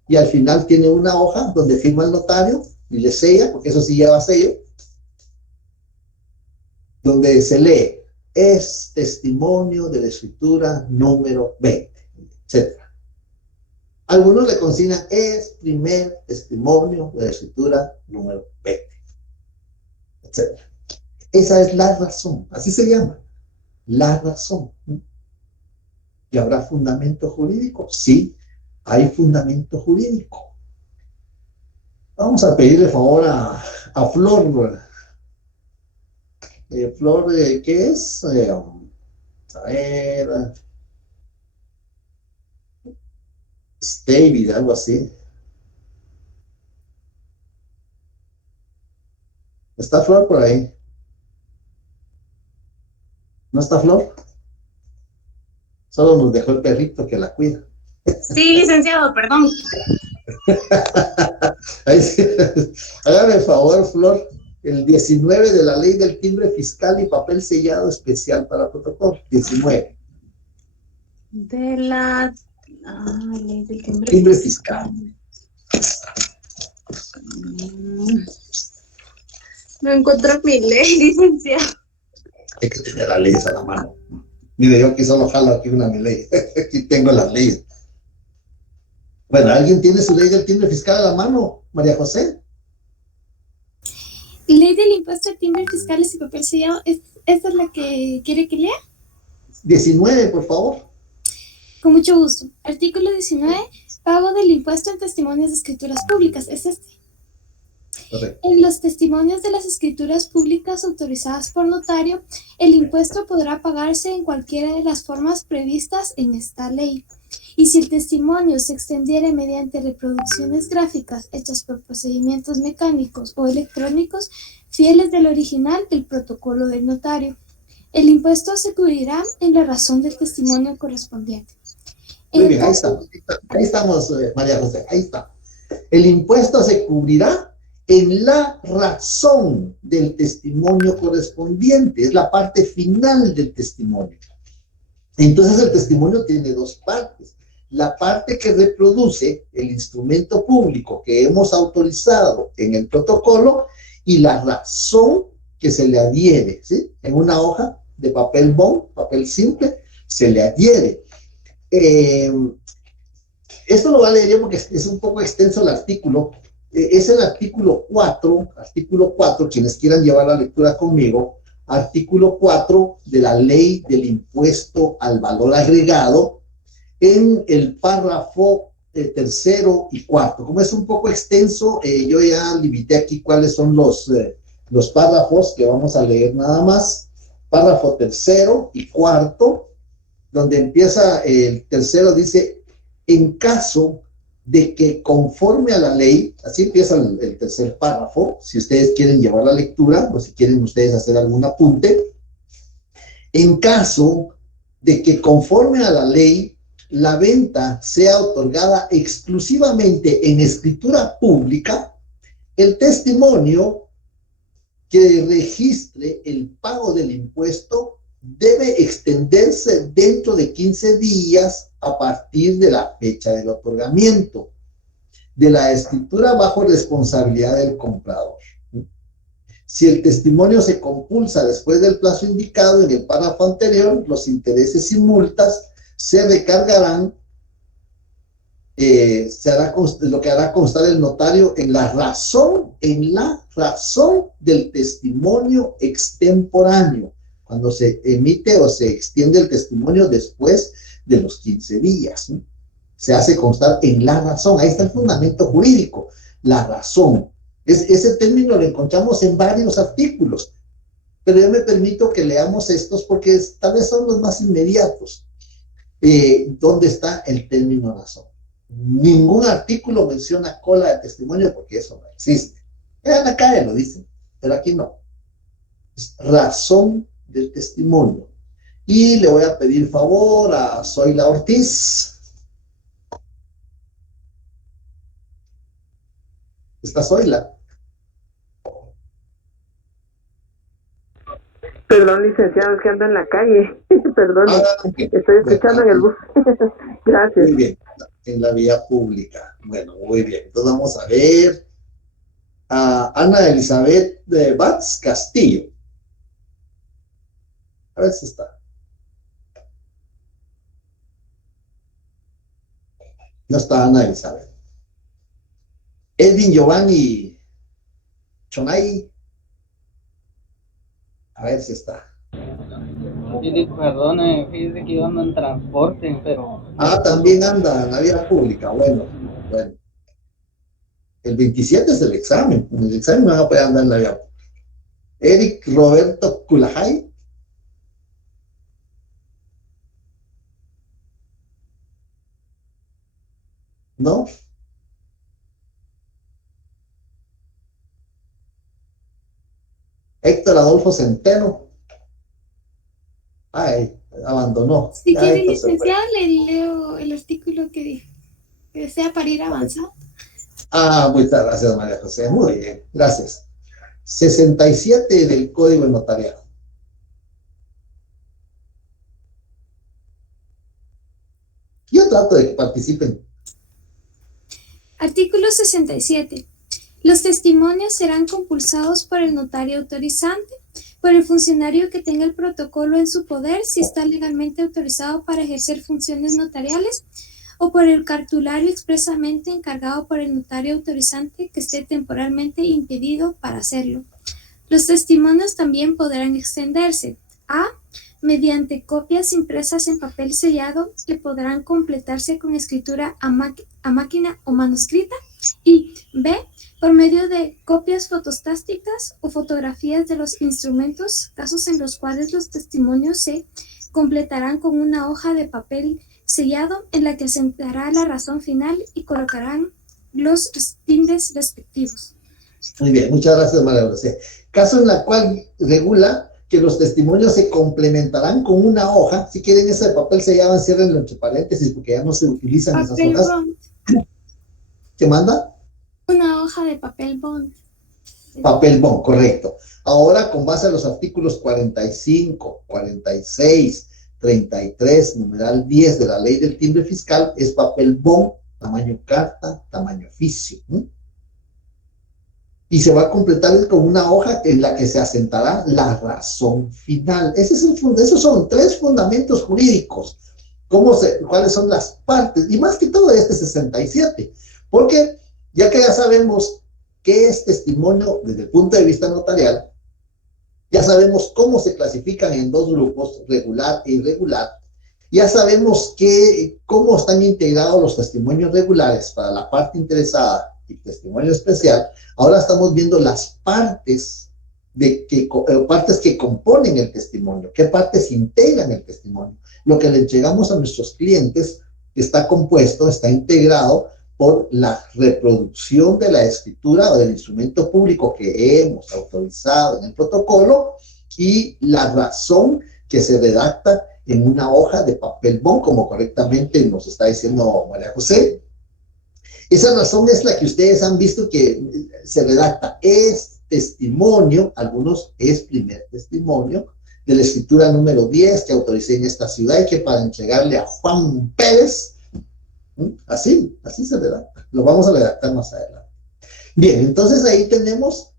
y al final tiene una hoja donde firma el notario, y le sella, porque eso sí lleva sello, donde se lee, es testimonio de la escritura número 20, etc. Algunos le consignan, es primer testimonio de la escritura número 20, etc. Esa es la razón, así se llama, la razón. ¿Y habrá fundamento jurídico? Sí, hay fundamento jurídico. Vamos a pedirle favor a Flor. Flor, ¿qué es? A ver, David, algo así. ¿Está Flor por ahí? ¿No está Flor? Solo nos dejó el perrito que la cuida. Sí, licenciado, perdón. Ahí sí. Hágame el favor, Flor. El 19 de la ley del timbre fiscal y papel sellado especial para protocolo. 19. De la ley del Timbre fiscal. No encuentro mi ley, licenciado. Hay que tener las leyes a la mano. Mire, yo aquí solo jalo aquí una mi ley. Aquí tengo las leyes. Bueno, ¿alguien tiene su ley del timbre fiscal a la mano? María José. Ley del impuesto de timbre fiscales y papel sellado, ¿esta es la que quiere que lea? 19, por favor. Con mucho gusto. Artículo 19, pago del impuesto en testimonios de escrituras públicas. Es este. Correcto. En los testimonios de las escrituras públicas autorizadas por notario, el impuesto podrá pagarse en cualquiera de las formas previstas en esta ley. Y si el testimonio se extendiere mediante reproducciones gráficas hechas por procedimientos mecánicos o electrónicos fieles del original del protocolo del notario, el impuesto se cubrirá en la razón del testimonio correspondiente. Muy bien, ahí estamos, María José, ahí está. El impuesto se cubrirá en la razón del testimonio correspondiente, es la parte final del testimonio. Entonces el testimonio tiene dos partes. La parte que reproduce el instrumento público que hemos autorizado en el protocolo y la razón que se le adhiere, ¿sí? En una hoja de papel bond, papel simple, se le adhiere. Esto lo voy a leer yo porque es un poco extenso el artículo. Es el artículo 4, quienes quieran llevar la lectura conmigo, artículo 4 de la ley del impuesto al valor agregado, en el párrafo tercero y cuarto. Como es un poco extenso, yo ya limité aquí cuáles son los párrafos que vamos a leer nada más. Párrafo tercero y cuarto, donde empieza el tercero, dice, en caso de que conforme a la ley, así empieza el tercer párrafo, si ustedes quieren llevar la lectura o si quieren ustedes hacer algún apunte, en caso de que conforme a la ley la venta sea otorgada exclusivamente en escritura pública, el testimonio que registre el pago del impuesto debe extenderse dentro de 15 días a partir de la fecha del otorgamiento de la escritura bajo responsabilidad del comprador. Si el testimonio se compulsa después del plazo indicado en el párrafo anterior, los intereses y multas se recargarán, lo que hará constar el notario en la razón del testimonio extemporáneo, cuando se emite o se extiende el testimonio después de los 15 días. ¿No? Se hace constar en la razón. Ahí está el fundamento jurídico, la razón. Ese término lo encontramos en varios artículos, pero yo me permito que leamos estos porque tal vez son los más inmediatos. ¿Dónde está el término razón? Ningún artículo menciona cola de testimonio porque eso no existe. En acá lo dicen, pero aquí no. Es razón del testimonio. Y le voy a pedir favor a Zoila Ortiz. ¿Está Zoila? Perdón, licenciado, es que ando en la calle. Perdón, Okay. Estoy escuchando en el bus. Gracias. Muy bien, en la vía pública. Bueno, muy bien. Entonces vamos a ver. a Ana Elizabeth de Batz Castillo. A ver si está. No está Ana Elizabeth. Edwin Giovanni Chonay. A ver si está. Perdone, fíjese que yo ando en transporte, pero... Ah, también anda en la vía pública. Bueno. El 27 es el examen. En el examen van a poder andar en la vía pública. Eric Roberto Culajay. ¿No? Héctor Adolfo Centeno. Ay, abandonó. Si Ya quiere, Héctor se fue. licenciado, le leo el artículo que desea para ir avanzando. Ah, muchas gracias, María José. Muy bien, gracias. 67 del Código de Notariado. Yo trato de que participen. Artículo 67. Los testimonios serán compulsados por el notario autorizante, por el funcionario que tenga el protocolo en su poder si está legalmente autorizado para ejercer funciones notariales, o por el cartulario expresamente encargado por el notario autorizante que esté temporalmente impedido para hacerlo. Los testimonios también podrán extenderse a mediante copias impresas en papel sellado que podrán completarse con escritura a máquina o manuscrita, y b, por medio de copias fotostásticas o fotografías de los instrumentos, casos en los cuales los testimonios se completarán con una hoja de papel sellado en la que asentará la razón final y colocarán los timbres respectivos. Muy bien, muchas gracias, María José. Caso en la cual regula que los testimonios se complementarán con una hoja. Si quieren ese papel sellado, enciérrenlo entre paréntesis porque ya no se utilizan esas Papel hojas. bond. ¿Qué manda? Una hoja de papel bond. Papel bond, correcto. Ahora, con base a los artículos 45, 46, 33, numeral 10 de la Ley del Timbre Fiscal, es papel bond, tamaño carta, tamaño oficio. Y se va a completar con una hoja en la que se asentará la razón final. Esos son tres fundamentos jurídicos. ¿Cuáles son las partes? Y más que todo 67. Porque ya que ya sabemos qué es testimonio desde el punto de vista notarial, ya sabemos cómo se clasifican en dos grupos, regular e irregular, ya sabemos cómo están integrados los testimonios regulares para la parte interesada y testimonio especial. Ahora estamos viendo las partes que componen el testimonio, qué partes integran el testimonio. Lo que le entregamos a nuestros clientes está integrado por la reproducción de la escritura o del instrumento público que hemos autorizado en el protocolo y la razón que se redacta en una hoja de papel bond, como correctamente nos está diciendo María José. Esa razón es la que ustedes han visto que se redacta. Es testimonio, algunos es primer testimonio, de la escritura número 10 que autoricé en esta ciudad y que para entregarle a Juan Pérez, así se redacta. Lo vamos a redactar más adelante. Bien, entonces ahí tenemos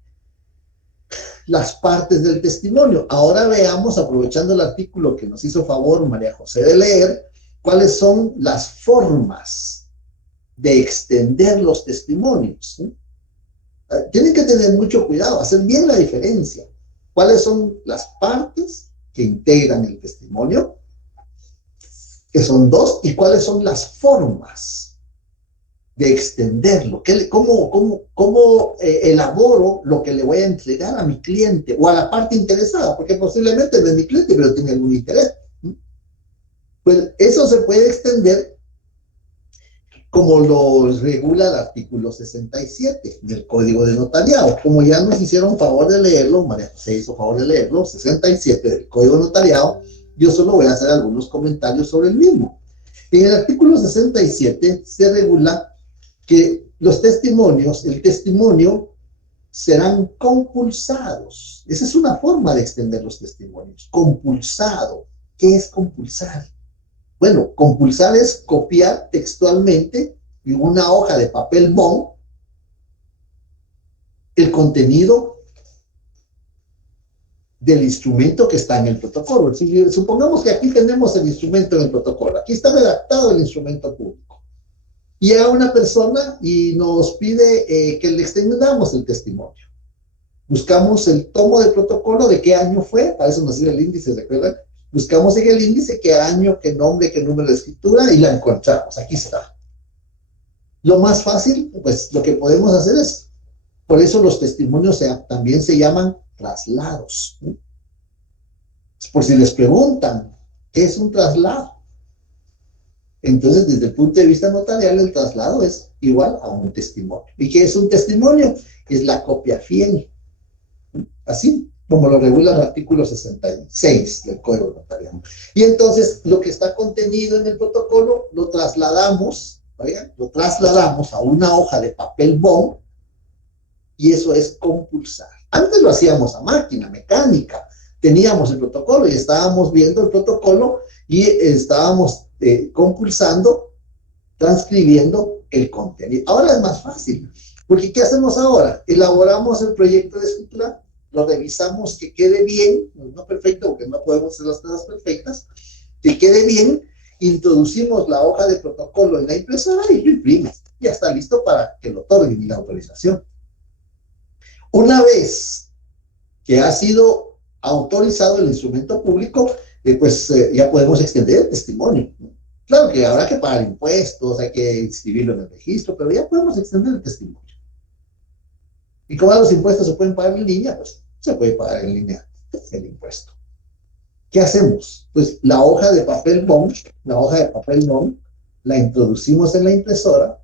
las partes del testimonio. Ahora veamos, aprovechando el artículo que nos hizo favor María José de leer, cuáles son las formas de extender los testimonios. Tienen que tener mucho cuidado, hacer bien la diferencia. ¿Cuáles son las partes que integran el testimonio? Que son dos. ¿Y cuáles son las formas de extenderlo? ¿Cómo elaboro lo que le voy a entregar a mi cliente o a la parte interesada? Porque posiblemente no es mi cliente, pero tiene algún interés. Pues eso se puede extender como lo regula el artículo 67 del Código de Notariado. Como ya nos hicieron favor de leerlo, María José hizo favor de leerlo, 67 del Código de Notariado, yo solo voy a hacer algunos comentarios sobre el mismo. En el artículo 67 se regula que los testimonios, el testimonio, serán compulsados. Esa es una forma de extender los testimonios. Compulsado. ¿Qué es compulsar? Bueno, compulsar es copiar textualmente en una hoja de papel bond el contenido del instrumento que está en el protocolo. Si supongamos que aquí tenemos el instrumento en el protocolo, aquí está redactado el instrumento público. Y llega una persona y nos pide que le extendamos el testimonio. Buscamos el tomo del protocolo, de qué año fue, para eso nos sirve el índice, ¿recuerdan? Buscamos en el índice qué año, qué nombre, qué número de escritura y la encontramos. Aquí está. Lo más fácil, pues lo que podemos hacer es, por eso los testimonios también se llaman traslados. Por si les preguntan, ¿qué es un traslado? Entonces, desde el punto de vista notarial, el traslado es igual a un testimonio. ¿Y qué es un testimonio? Es la copia fiel. Así como lo regula el artículo 66 del Código Notarial. Y entonces, lo que está contenido en el protocolo, lo trasladamos, ¿oigan? Lo trasladamos a una hoja de papel bond, y eso es compulsar. Antes lo hacíamos a máquina, mecánica. Teníamos el protocolo y estábamos viendo el protocolo y estábamos compulsando, transcribiendo el contenido. Ahora es más fácil, porque ¿qué hacemos ahora? Elaboramos el proyecto de escritura, lo revisamos que quede bien, no perfecto, porque no podemos hacer las cosas perfectas, que quede bien, introducimos la hoja de protocolo en la impresora y lo imprime. Ya está listo para que lo otorguen la autorización. Una vez que ha sido autorizado el instrumento público, ya podemos extender el testimonio. Claro que habrá que pagar impuestos, hay que inscribirlo en el registro, pero ya podemos extender el testimonio. Y como los impuestos se pueden pagar en línea, pues se puede pagar en línea el impuesto. ¿Qué hacemos? Pues la hoja de papel bond, la introducimos en la impresora,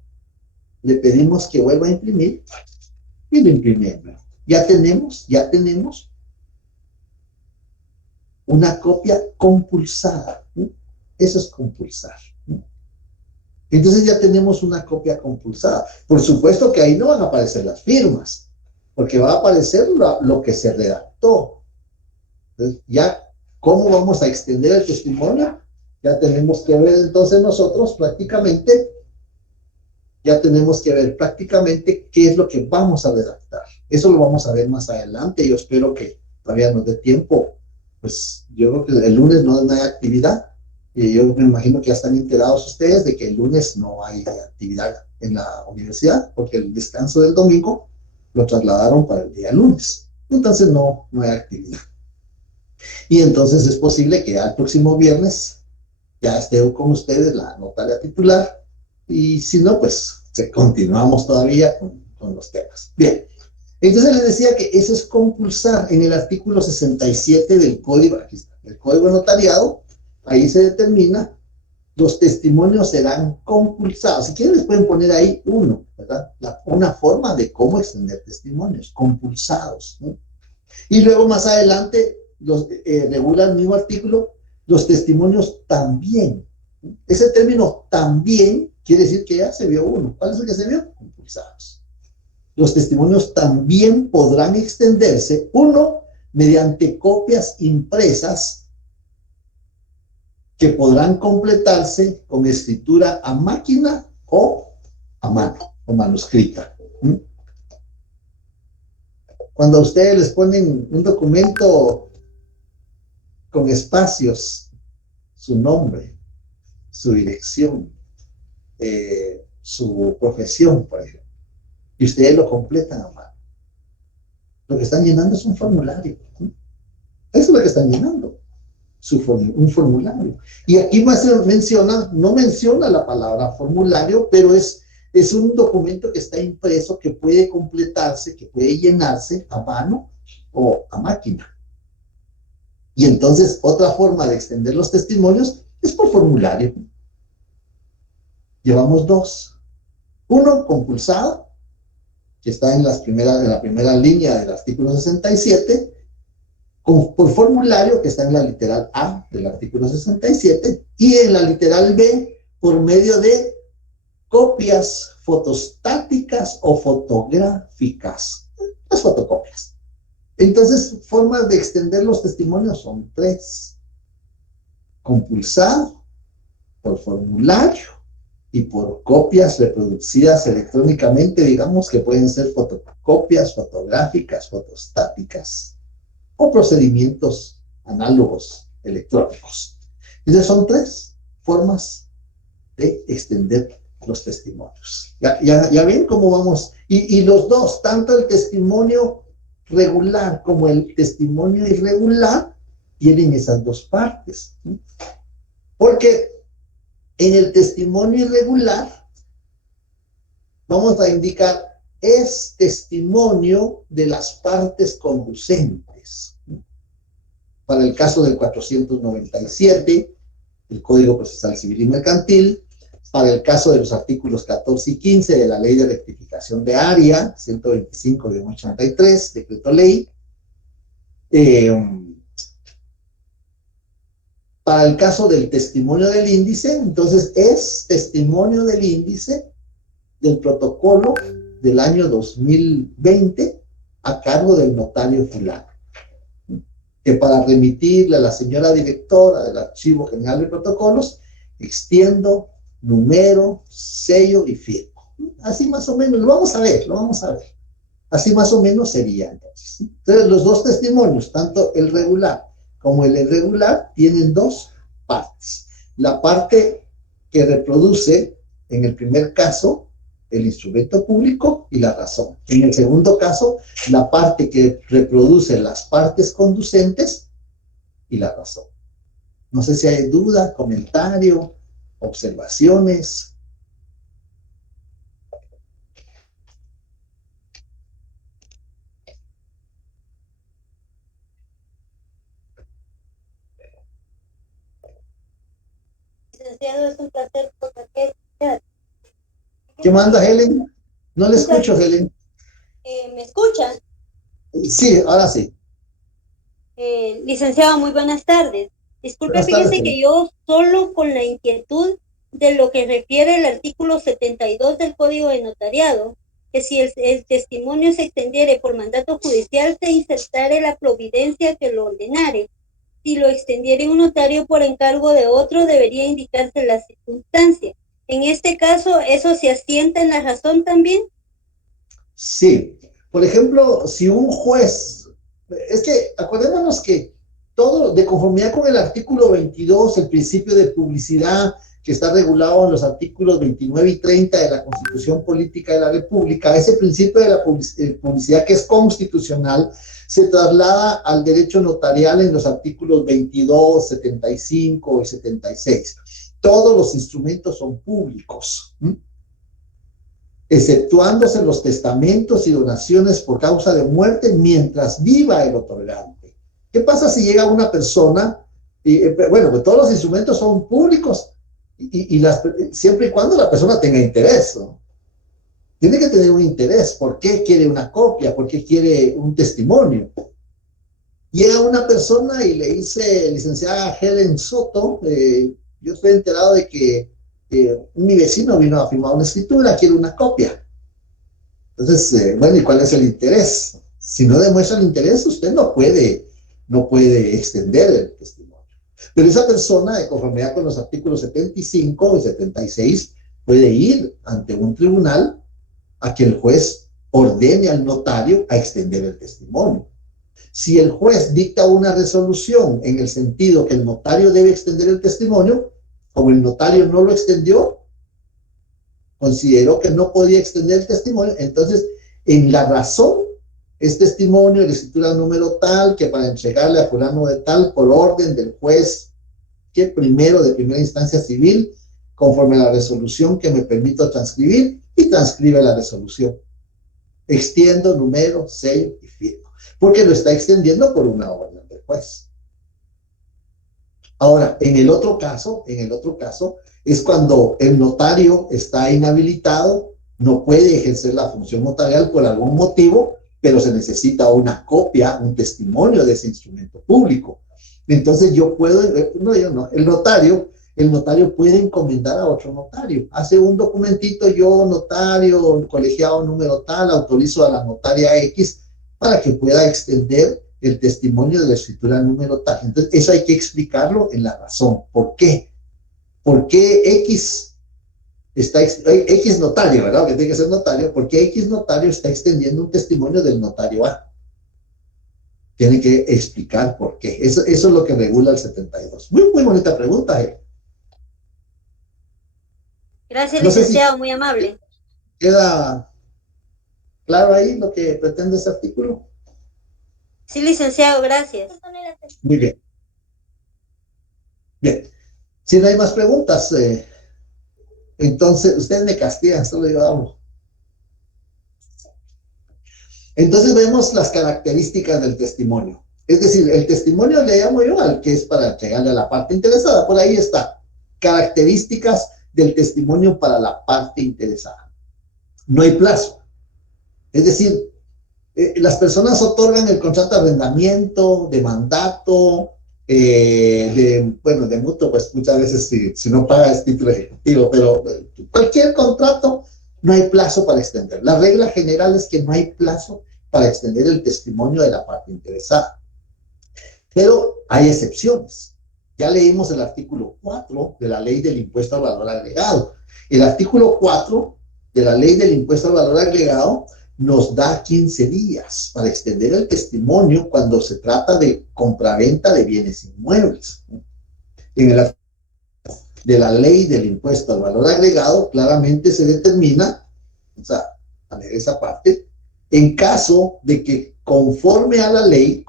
le pedimos que vuelva a imprimir y lo imprimimos. Ya tenemos una copia compulsada. Eso es compulsar. Entonces ya tenemos una copia compulsada. Por supuesto que ahí no van a aparecer las firmas, porque va a aparecer lo que se redactó. Entonces, ya, ¿cómo vamos a extender el testimonio? Ya tenemos que ver entonces nosotros prácticamente, qué es lo que vamos a redactar. Eso lo vamos a ver más adelante. Yo espero que todavía nos dé tiempo. Pues yo creo que el lunes no hay actividad. Y yo me imagino que ya están enterados ustedes de que el lunes no hay actividad en la universidad, porque el descanso del domingo lo trasladaron para el día lunes. Entonces no hay actividad. Y entonces es posible que al próximo viernes ya esté con ustedes la notaria titular. Y si no, pues continuamos todavía con los temas. Bien. Entonces les decía que eso es compulsar. En el artículo 67 del Código, aquí está, el Código Notariado, ahí se determina, los testimonios serán compulsados. Si quieren les pueden poner ahí uno, ¿verdad? Una forma de cómo extender testimonios, compulsados, ¿no? Y luego más adelante, regula el mismo artículo, los testimonios también. Ese término también quiere decir que ya se vio uno. ¿Cuál es el que se vio? Compulsados. Los testimonios también podrán extenderse, uno, mediante copias impresas que podrán completarse con escritura a máquina o a mano, o manuscrita. Cuando a ustedes les ponen un documento con espacios, su nombre, su dirección, su profesión, por ejemplo, y ustedes lo completan a mano, lo que están llenando es un formulario. Eso es lo que están llenando, un formulario. Y aquí más no menciona la palabra formulario, pero es un documento que está impreso, que puede completarse, que puede llenarse a mano o a máquina. Y entonces otra forma de extender los testimonios es por formulario. Llevamos dos. Uno, compulsado, que está en la primera línea del artículo 67, por formulario, que está en la literal A del artículo 67, y en la literal B, por medio de copias fotostáticas o fotográficas, las fotocopias. Entonces, formas de extender los testimonios son tres: compulsado, por formulario y por copias reproducidas electrónicamente, digamos que pueden ser fotocopias fotográficas, fotostáticas o procedimientos análogos electrónicos. Entonces son tres formas de extender los testimonios. Ya ven cómo vamos. Y los dos, tanto el testimonio regular como el testimonio irregular, tienen esas dos partes. Porque en el testimonio irregular vamos a indicar es testimonio de las partes conducentes. Para el caso del 497, el Código Procesal Civil y Mercantil, para el caso de los artículos 14 y 15 de la Ley de Rectificación de Área, 125-83, Decreto Ley, para el caso del testimonio del índice, entonces es testimonio del índice del protocolo del año 2020 a cargo del notario fulano, que para remitirle a la señora directora del Archivo General de Protocolos, extiendo, número, sello y firmo. Así más o menos, lo vamos a ver. Así más o menos sería entonces. Entonces los dos testimonios, tanto el regular como el irregular, tienen dos partes. La parte que reproduce, en el primer caso, el instrumento público y la razón. En el segundo caso, la parte que reproduce las partes conducentes y la razón. No sé si hay duda, comentario, observaciones. Licenciado, es un placer porque ¿Qué manda, Helen? No le escucho, Helen. ¿me escuchan? Sí, ahora sí. Licenciado, muy buenas tardes. Disculpe, Buenas tardes, fíjese Helen. que yo solo con la inquietud de lo que refiere el artículo 72 del Código de Notariado, que si el testimonio se extendiere por mandato judicial, se insertare la providencia que lo ordenare. Si lo extendiere un notario por encargo de otro, debería indicarse la circunstancia. En este caso, ¿eso se asienta en la razón también? Sí. Por ejemplo, si un juez, es que acordémonos que todo, de conformidad con el artículo 22, el principio de publicidad que está regulado en los artículos 29 y 30 de la Constitución Política de la República, ese principio de la publicidad que es constitucional, se traslada al derecho notarial en los artículos 22, 75 y 76. Todos los instrumentos son públicos, exceptuándose los testamentos y donaciones por causa de muerte mientras viva el otorgante. ¿Qué pasa si llega una persona? Bueno, pues todos los instrumentos son públicos siempre y cuando la persona tenga interés, ¿no? Tiene que tener un interés. ¿Por qué quiere una copia? ¿Por qué quiere un testimonio? Llega una persona y le dice, licenciada Helen Soto, yo estoy enterado de que mi vecino vino a firmar una escritura, quiere una copia. Entonces, bueno, ¿y cuál es el interés? Si no demuestra el interés, usted no puede extender el testimonio. Pero esa persona, de conformidad con los artículos 75 y 76, puede ir ante un tribunal a que el juez ordene al notario a extender el testimonio. Si el juez dicta una resolución en el sentido que el notario debe extender el testimonio, como el notario no lo extendió, consideró que no podía extender el testimonio, entonces en la razón es testimonio de la escritura número tal, que para entregarle a fulano de tal por orden del juez que primero de primera instancia civil, conforme a la resolución que me permito transcribir, y transcribe la resolución. Extiendo número, sello y firmo, porque lo está extendiendo por una orden del juez. Ahora, en el otro caso, es cuando el notario está inhabilitado, no puede ejercer la función notarial por algún motivo, pero se necesita una copia, un testimonio de ese instrumento público. Entonces yo puedo, el notario puede encomendar a otro notario. Hace un documentito, yo notario, colegiado número tal, autorizo a la notaria X para que pueda extender el testimonio de la escritura número tal. Entonces eso hay que explicarlo en la razón. ¿Por qué? ¿Por qué X X notario, ¿verdad? Que tiene que ser notario, porque X notario está extendiendo un testimonio del notario A. Tiene que explicar por qué. Eso es lo que regula el 72. Muy, muy bonita pregunta. Gracias, No sé licenciado, si muy amable. queda claro ahí lo que pretende ese artículo. Sí, licenciado, gracias. Muy bien. Bien. Si no hay más preguntas, entonces ustedes me castigan, solo yo hablo. Entonces vemos las características del testimonio. Es decir, el testimonio le llamo yo al que es para entregarle a la parte interesada. Por ahí está. Características del testimonio para la parte interesada. No hay plazo. Es decir, las personas otorgan el contrato de arrendamiento, de mandato, de mutuo, pues muchas veces si no paga es título ejecutivo, pero cualquier contrato no hay plazo para extender. La regla general es que no hay plazo para extender el testimonio de la parte interesada. Pero hay excepciones. Ya leímos el artículo 4 de la Ley del Impuesto al Valor Agregado. El artículo 4 de la Ley del Impuesto al Valor Agregado nos da 15 días para extender el testimonio cuando se trata de compraventa de bienes inmuebles. En el de la Ley del Impuesto al Valor Agregado claramente se determina, o sea, a ver esa parte, en caso de que conforme a la ley,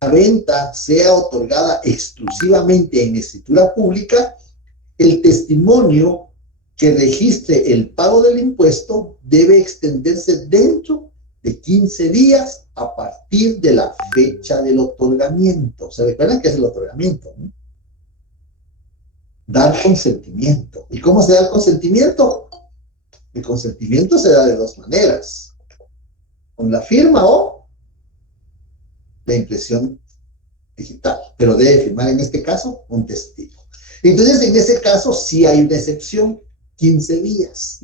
la venta sea otorgada exclusivamente en escritura pública, el testimonio que registre el pago del impuesto debe extenderse dentro de 15 días a partir de la fecha del otorgamiento. ¿Se recuerdan qué es el otorgamiento? ¿No? Dar consentimiento. ¿Y cómo se da el consentimiento? El consentimiento se da de dos maneras. Con la firma o la impresión digital. Pero debe firmar en este caso un testigo. Entonces, en ese caso sí hay una excepción. 15 días.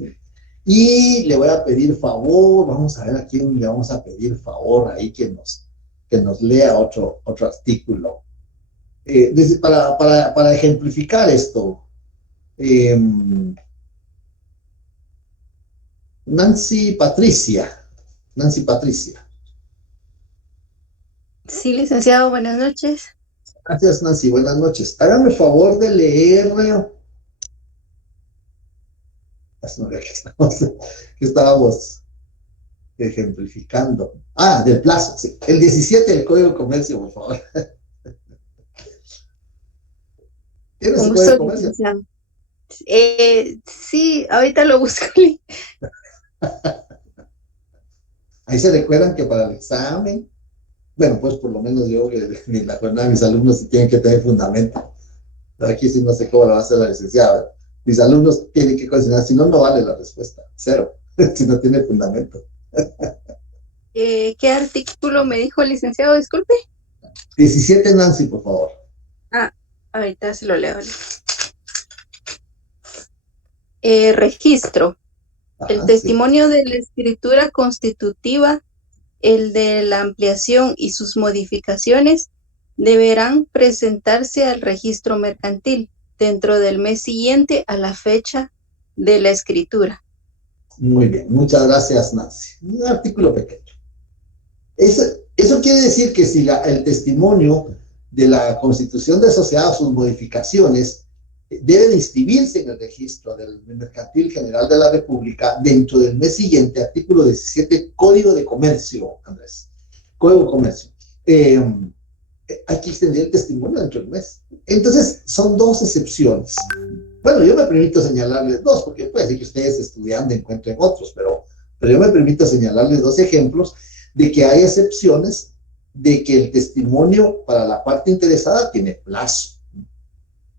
Y le voy a pedir favor, vamos a ver a quién le vamos a pedir favor ahí que nos lea otro artículo. Para ejemplificar esto, Nancy Patricia. Sí, licenciado, buenas noches. Gracias, Nancy, buenas noches. Hágame el favor de leer. Que estábamos ejemplificando. Del plazo, sí. El 17 del Código de Comercio, por favor. ¿Tienes el Código de Comercio? Sí, ahorita lo busco. Ahí se recuerdan que para el examen, bueno, pues por lo menos yo, la jornada de mis alumnos tienen que tener fundamento. Aquí sí no sé cómo lo va a hacer la licenciada. Mis alumnos tienen que considerar, si no, no vale la respuesta. 0, si no tiene fundamento. ¿Qué artículo me dijo el licenciado? Disculpe. 17, Nancy, por favor. Ahorita se lo leo. Registro. El testimonio de la escritura constitutiva, el de la ampliación y sus modificaciones deberán presentarse al registro mercantil dentro del mes siguiente a la fecha de la escritura. Muy bien, muchas gracias, Nancy. Un artículo pequeño. Eso quiere decir que si el testimonio de la Constitución de Sociedad o sus modificaciones debe inscribirse en el registro del Mercantil General de la República dentro del mes siguiente, artículo 17, Código de Comercio, Andrés. Código de Comercio. Hay que extender el testimonio dentro del mes. Entonces, son dos excepciones. Bueno, yo me permito señalarles dos, porque puede ser que ustedes estudiando encuentren otros, pero yo me permito señalarles dos ejemplos de que hay excepciones de que el testimonio para la parte interesada tiene plazo.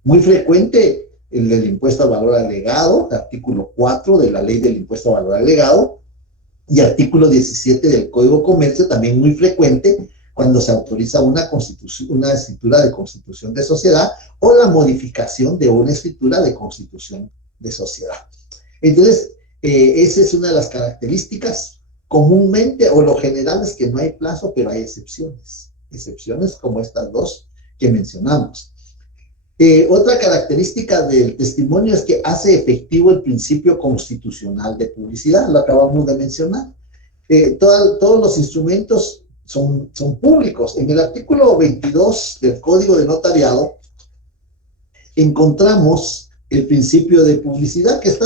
Muy frecuente el del impuesto al valor agregado, artículo 4 de la Ley del Impuesto al Valor Agregado, y artículo 17 del Código de Comercio, también muy frecuente cuando se autoriza una escritura de constitución de sociedad o la modificación de una escritura de constitución de sociedad. Entonces, esa es una de las características. Comúnmente, o lo general es que no hay plazo, pero hay excepciones. Excepciones como estas dos que mencionamos. Otra característica del testimonio es que hace efectivo el principio constitucional de publicidad, lo acabamos de mencionar. Todos los instrumentos son públicos. En el artículo 22 del Código de Notariado encontramos el principio de publicidad que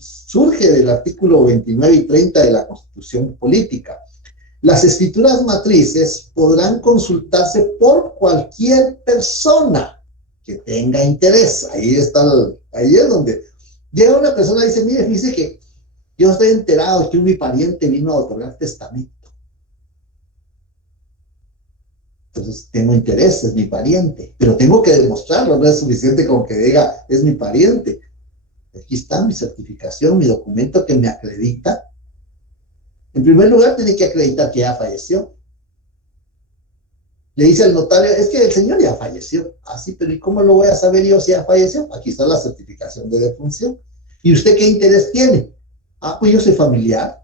surge del artículo 29 y 30 de la Constitución Política. Las escrituras matrices podrán consultarse por cualquier persona que tenga interés. Ahí es donde llega una persona y dice, mire, fíjese que yo estoy enterado que mi pariente vino a otorgar testamento. Entonces, tengo interés, es mi pariente, pero tengo que demostrarlo, no es suficiente con que diga, es mi pariente. Aquí está mi certificación, mi documento que me acredita. En primer lugar, tiene que acreditar que ya falleció. Le dice al notario, es que el señor ya falleció. Ah, sí, pero ¿y cómo lo voy a saber yo si ya falleció? Aquí está la certificación de defunción. ¿Y usted qué interés tiene? Ah, pues yo soy familiar,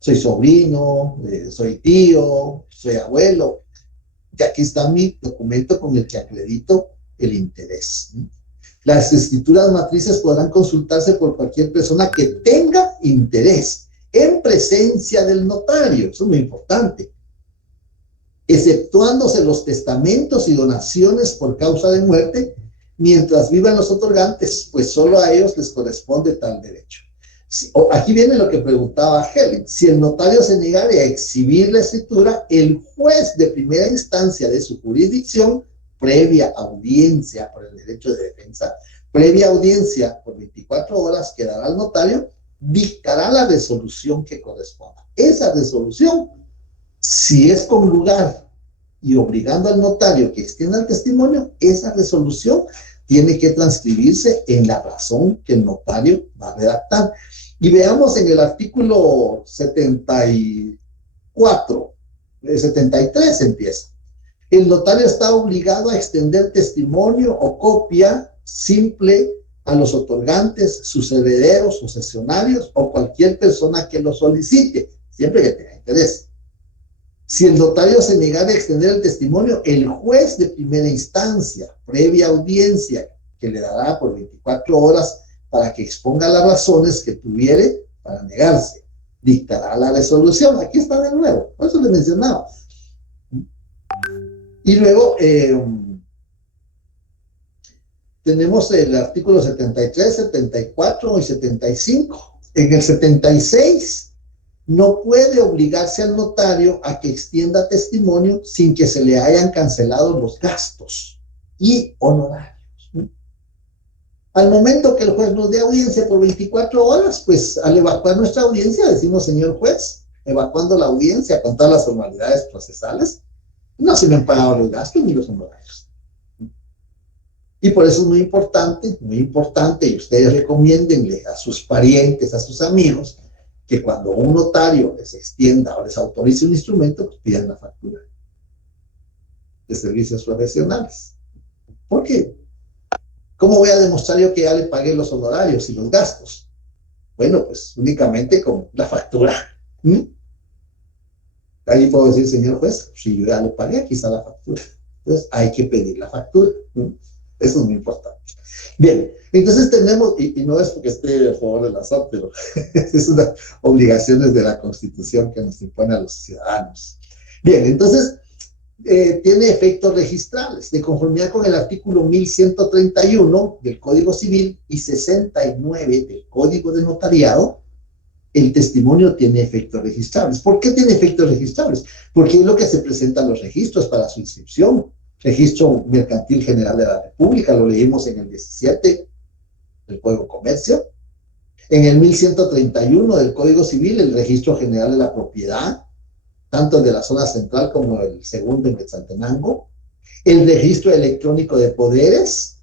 soy sobrino, soy tío, soy abuelo. Y aquí está mi documento con el que acredito el interés. Las escrituras matrices podrán consultarse por cualquier persona que tenga interés en presencia del notario. Eso es muy importante. Exceptuándose los testamentos y donaciones por causa de muerte, mientras vivan los otorgantes, pues solo a ellos les corresponde tal derecho. Aquí viene lo que preguntaba Helen. Si el notario se negara a exhibir la escritura, el juez de primera instancia de su jurisdicción, previa audiencia por el derecho de defensa, previa audiencia por 24 horas, que dará al notario, dictará la resolución que corresponda. Esa resolución, si es con lugar y obligando al notario que extienda el testimonio, esa resolución tiene que transcribirse en la razón que el notario va a redactar. Y veamos en el artículo 73 empieza. El notario está obligado a extender testimonio o copia simple a los otorgantes, sus herederos, sucesionarios o cualquier persona que lo solicite, siempre que tenga interés. Si el notario se negara a extender el testimonio, el juez de primera instancia, previa audiencia, que le dará por 24 horas para que exponga las razones que tuviere para negarse, dictará la resolución. Aquí está de nuevo, por eso le mencionaba. Y luego tenemos el artículo 73, 74 y 75. En el 76 no puede obligarse al notario a que extienda testimonio sin que se le hayan cancelado los gastos y honorarios. Al momento que el juez nos dé audiencia por 24 horas, pues al evacuar nuestra audiencia decimos, señor juez, evacuando la audiencia con todas las formalidades procesales, no se me han pagado los gastos ni los honorarios. Y por eso es muy importante, y ustedes recomiéndenle a sus parientes, a sus amigos, que cuando un notario les extienda o les autorice un instrumento, pues pidan la factura de servicios profesionales. ¿Por qué? ¿Cómo voy a demostrar yo que ya le pagué los honorarios y los gastos? Bueno, pues únicamente con la factura. Ahí puedo decir, señor juez, si yo ya lo pagué, aquí está la factura. Entonces hay que pedir la factura. Eso es muy importante. Bien, entonces tenemos, y no es porque esté a favor del azar, pero es una obligación de la Constitución que nos impone a los ciudadanos. Bien, entonces tiene efectos registrables, de conformidad con el artículo 1131 del Código Civil y 69 del Código de Notariado. El testimonio tiene efectos registrables. ¿Por qué tiene efectos registrables? Porque es lo que se presenta en los registros para su inscripción. Registro Mercantil General de la República, lo leímos en el 17 del Código de Comercio. En el 1131 del Código Civil, el Registro General de la Propiedad, tanto el de la zona central como el segundo en Quetzaltenango. El Registro Electrónico de Poderes.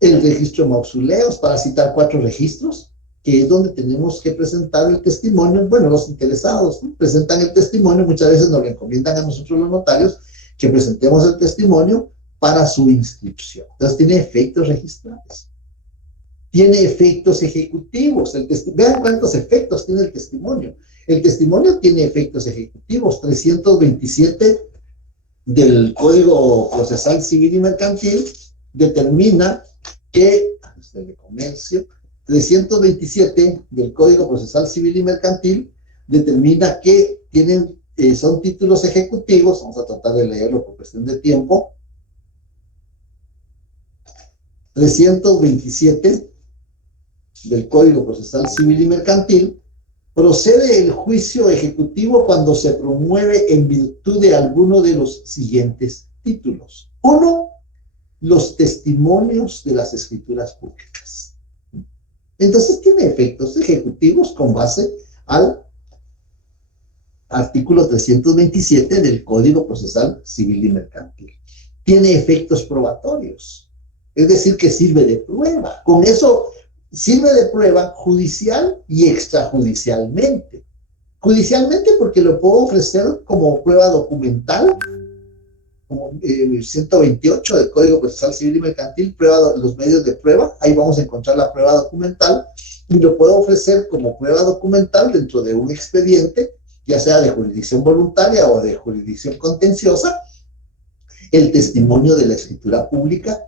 El Registro de Mausoleos, para citar 4 registros, que es donde tenemos que presentar el testimonio. Bueno, los interesados, ¿no?, presentan el testimonio, muchas veces nos lo encomiendan a nosotros los notarios, que presentemos el testimonio para su inscripción. Entonces tiene efectos registrables. Tiene efectos ejecutivos. Vean cuántos efectos tiene el testimonio. El testimonio tiene efectos ejecutivos, 327 del Código Procesal Civil y Mercantil determina que, de comercio, 327 del Código Procesal Civil y Mercantil determina que son títulos ejecutivos. Vamos a tratar de leerlo por cuestión de tiempo. 327 del Código Procesal Civil y Mercantil: procede el juicio ejecutivo cuando se promueve en virtud de alguno de los siguientes títulos. 1. Los testimonios de las escrituras públicas. Entonces tiene efectos ejecutivos con base al artículo 327 del Código Procesal Civil y Mercantil. Tiene efectos probatorios, es decir, que sirve de prueba. Con eso sirve de prueba judicial y extrajudicialmente. Judicialmente porque lo puedo ofrecer como prueba documental, como 128 del Código Procesal Civil y Mercantil, los medios de prueba. Ahí vamos a encontrar la prueba documental, y lo puedo ofrecer como prueba documental dentro de un expediente, ya sea de jurisdicción voluntaria o de jurisdicción contenciosa, el testimonio de la escritura pública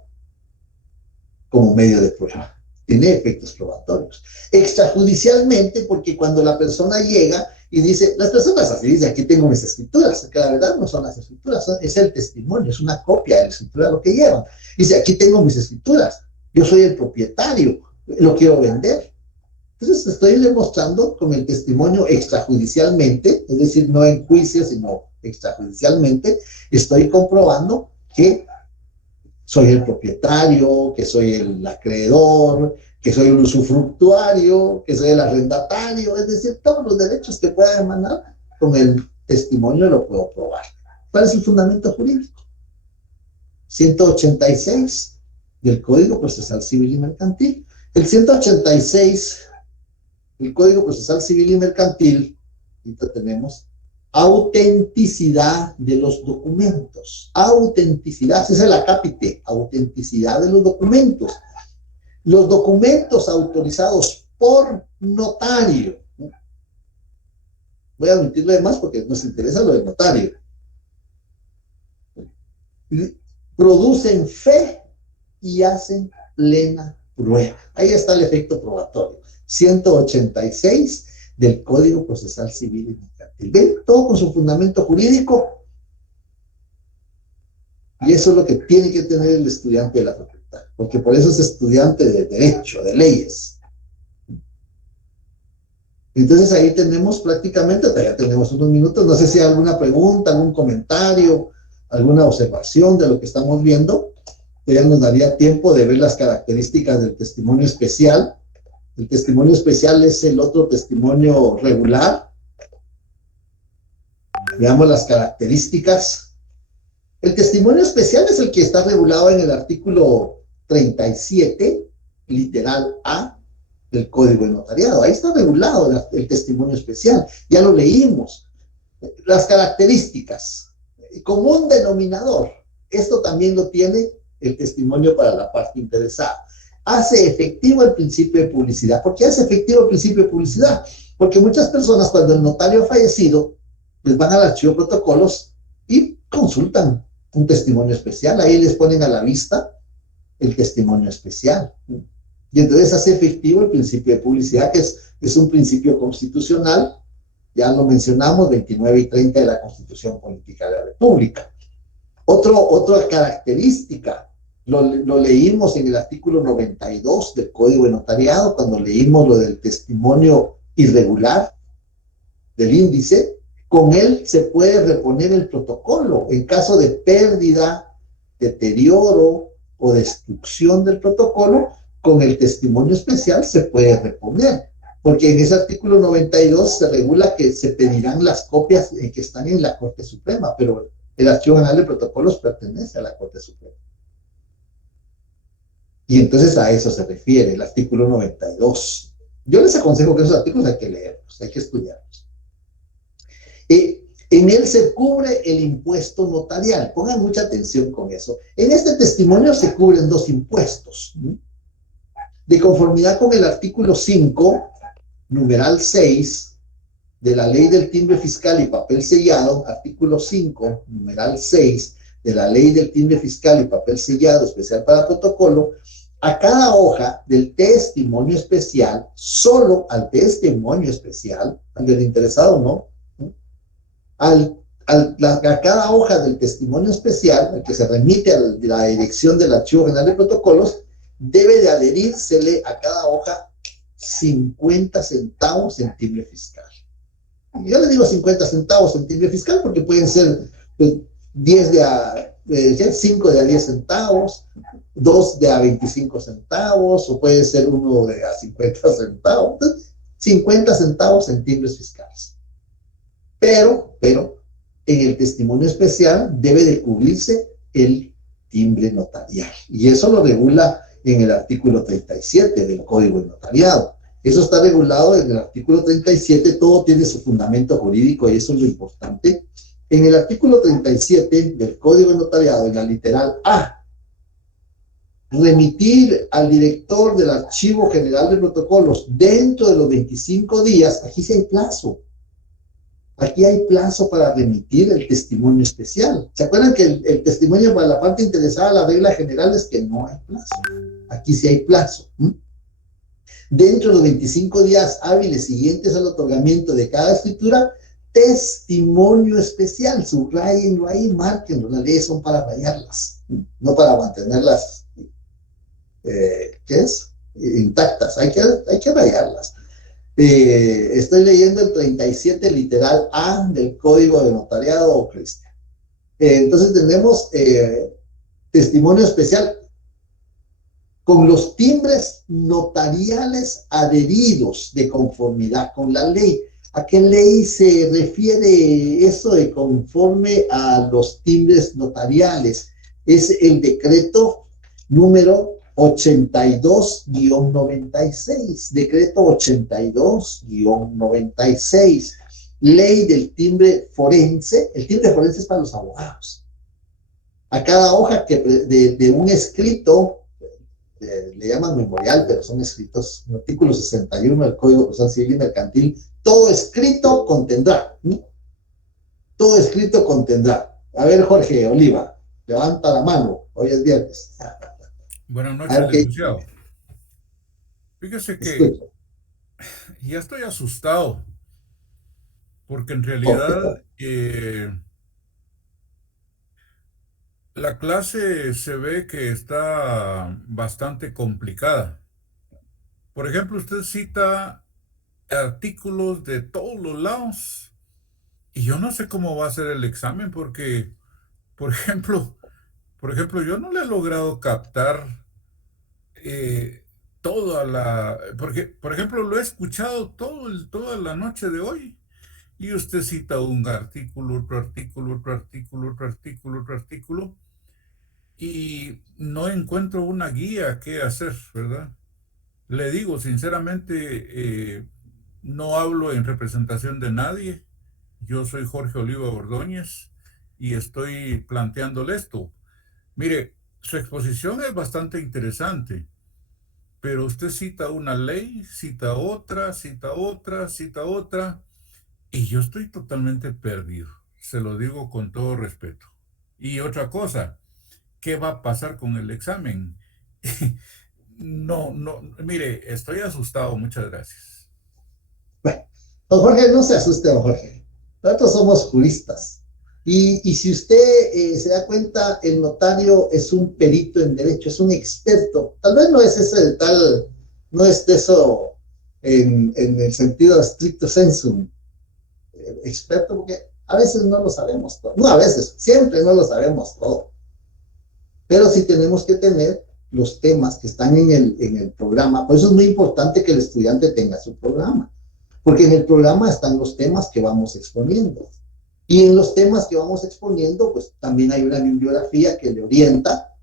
como medio de prueba. Tiene efectos probatorios. Extrajudicialmente, porque cuando la persona llega y dice, las personas así dicen, aquí tengo mis escrituras, que la verdad no son las escrituras, es el testimonio, es una copia de la escritura lo que llevan. Dice, aquí tengo mis escrituras, yo soy el propietario, lo quiero vender. Entonces estoy demostrando con el testimonio extrajudicialmente, es decir, no en juicio, sino extrajudicialmente, estoy comprobando que soy el propietario, que soy el acreedor, que soy el usufructuario, que soy el arrendatario, es decir, todos los derechos que pueda emanar, con el testimonio lo puedo probar. ¿Cuál es el fundamento jurídico? 186 del Código Procesal Civil y Mercantil. El 186 del Código Procesal Civil y Mercantil, ahorita tenemos autenticidad de los documentos. Autenticidad, esa es la cápite, autenticidad de los documentos. Los documentos autorizados por notario. Voy a omitir lo demás porque nos interesa lo del notario. Producen fe y hacen plena prueba. Ahí está el efecto probatorio. 186 del Código Procesal Civil y Mercantil. ¿Ven? Todo con su fundamento jurídico. Y eso es lo que tiene que tener el estudiante de la facultad, porque por eso es estudiante de Derecho, de leyes. Entonces ahí tenemos prácticamente, ya tenemos unos minutos, no sé si hay alguna pregunta, algún comentario, alguna observación de lo que estamos viendo. Ya nos daría tiempo de ver las características del testimonio especial. El testimonio especial es el otro testimonio regular. Veamos las características. El testimonio especial es el que está regulado en el artículo 37, literal A, del Código de Notariado. Ahí está regulado el testimonio especial. Ya lo leímos. Las características. Común denominador. Esto también lo tiene el testimonio para la parte interesada. Hace efectivo el principio de publicidad. ¿Por qué hace efectivo el principio de publicidad? Porque muchas personas, cuando el notario ha fallecido, les van al archivo de protocolos y consultan un testimonio especial. Ahí les ponen a la vista el testimonio especial. Y entonces hace efectivo el principio de publicidad, que es un principio constitucional. Ya lo mencionamos, 29 y 30 de la Constitución Política de la República. Otra característica, lo leímos en el artículo 92 del Código de Notariado, cuando leímos lo del testimonio irregular del índice. Con él se puede reponer el protocolo en caso de pérdida, deterioro o destrucción del protocolo. Con el testimonio especial se puede reponer, porque en ese artículo 92 se regula que se pedirán las copias que están en la Corte Suprema, pero el Archivo General de Protocolos pertenece a la Corte Suprema. Y entonces a eso se refiere el artículo 92. Yo les aconsejo que esos artículos hay que leerlos, hay que estudiarlos. En él se cubre el impuesto notarial. Pongan mucha atención con eso. En este testimonio se cubren dos impuestos. De conformidad con el artículo 5, numeral 6 de la Ley del Timbre Fiscal y Papel Sellado, artículo 5, numeral 6, de la Ley del Timbre Fiscal y Papel Sellado, especial para protocolo, a cada hoja del testimonio especial, solo al testimonio especial, al del interesado no, a cada hoja del testimonio especial, al que se remite a la dirección del Archivo General de Protocolos, debe de adherírsele a cada hoja 50 centavos en timbre fiscal. Yo le digo 50 centavos en timbre fiscal porque pueden ser 5 de a 10 centavos, 2 de a 25 centavos, o puede ser 1 de a 50 centavos. Entonces, 50 centavos en timbres fiscales. Pero, en el testimonio especial debe de cubrirse el timbre notarial. Y eso lo regula en el artículo 37 del Código de Notariado. Eso está regulado en el artículo 37, todo tiene su fundamento jurídico y eso es lo importante. En el artículo 37 del Código de Notariado, en la literal A, remitir al director del Archivo General de Protocolos dentro de los 25 días, aquí sí hay plazo. Aquí hay plazo para remitir el testimonio especial. ¿Se acuerdan que el testimonio para la parte interesada, la regla general es que no hay plazo? Aquí sí hay plazo. Dentro de los 25 días hábiles siguientes al otorgamiento de cada escritura, testimonio especial, subrayenlo ahí, márquenlo. Las leyes son para rayarlas, no para mantenerlas, intactas. Hay que rayarlas. Estoy leyendo el 37 literal A del Código de Notariado, Cristian. Entonces tenemos testimonio especial con los timbres notariales adheridos de conformidad con la ley. ¿A qué ley se refiere eso de conforme a los timbres notariales? Es el decreto número 82-96, decreto 82-96, ley del timbre forense. El timbre forense es para los abogados. A cada hoja de un escrito, le llaman memorial, pero son escritos, en el artículo 61 del Código Procesal Civil y Mercantil, todo escrito contendrá. Todo escrito contendrá. A ver, Jorge Oliva, levanta la mano, hoy es viernes. Buenas noches, licenciado. Fíjese que ya estoy asustado, porque en realidad la clase se ve que está bastante complicada. Por ejemplo, usted cita artículos de todos los lados y yo no sé cómo va a ser el examen porque, por ejemplo, yo no le he logrado captar porque, por ejemplo, lo he escuchado toda la noche de hoy y usted cita un artículo, otro artículo, otro artículo, otro artículo, otro artículo y no encuentro una guía qué hacer, ¿verdad? Le digo, sinceramente, no hablo en representación de nadie. Yo soy Jorge Oliva Ordóñez y estoy planteándole esto. Mire, su exposición es bastante interesante, pero usted cita una ley, cita otra, cita otra, cita otra, y yo estoy totalmente perdido. Se lo digo con todo respeto. Y otra cosa, ¿qué va a pasar con el examen? No, mire, estoy asustado, muchas gracias. Bueno, don Jorge, no se asuste, don Jorge. Nosotros somos juristas. Y si usted se da cuenta, el notario es un perito en derecho, es un experto. Tal vez no es no es eso en el sentido stricto sensu. Experto, porque a veces no lo sabemos todo. No a veces, siempre no lo sabemos todo. Pero sí tenemos que tener los temas que están en el programa. Por eso es muy importante que el estudiante tenga su programa. Porque en el programa están los temas que vamos exponiendo. Y en los temas que vamos exponiendo, pues también hay una bibliografía que le orienta.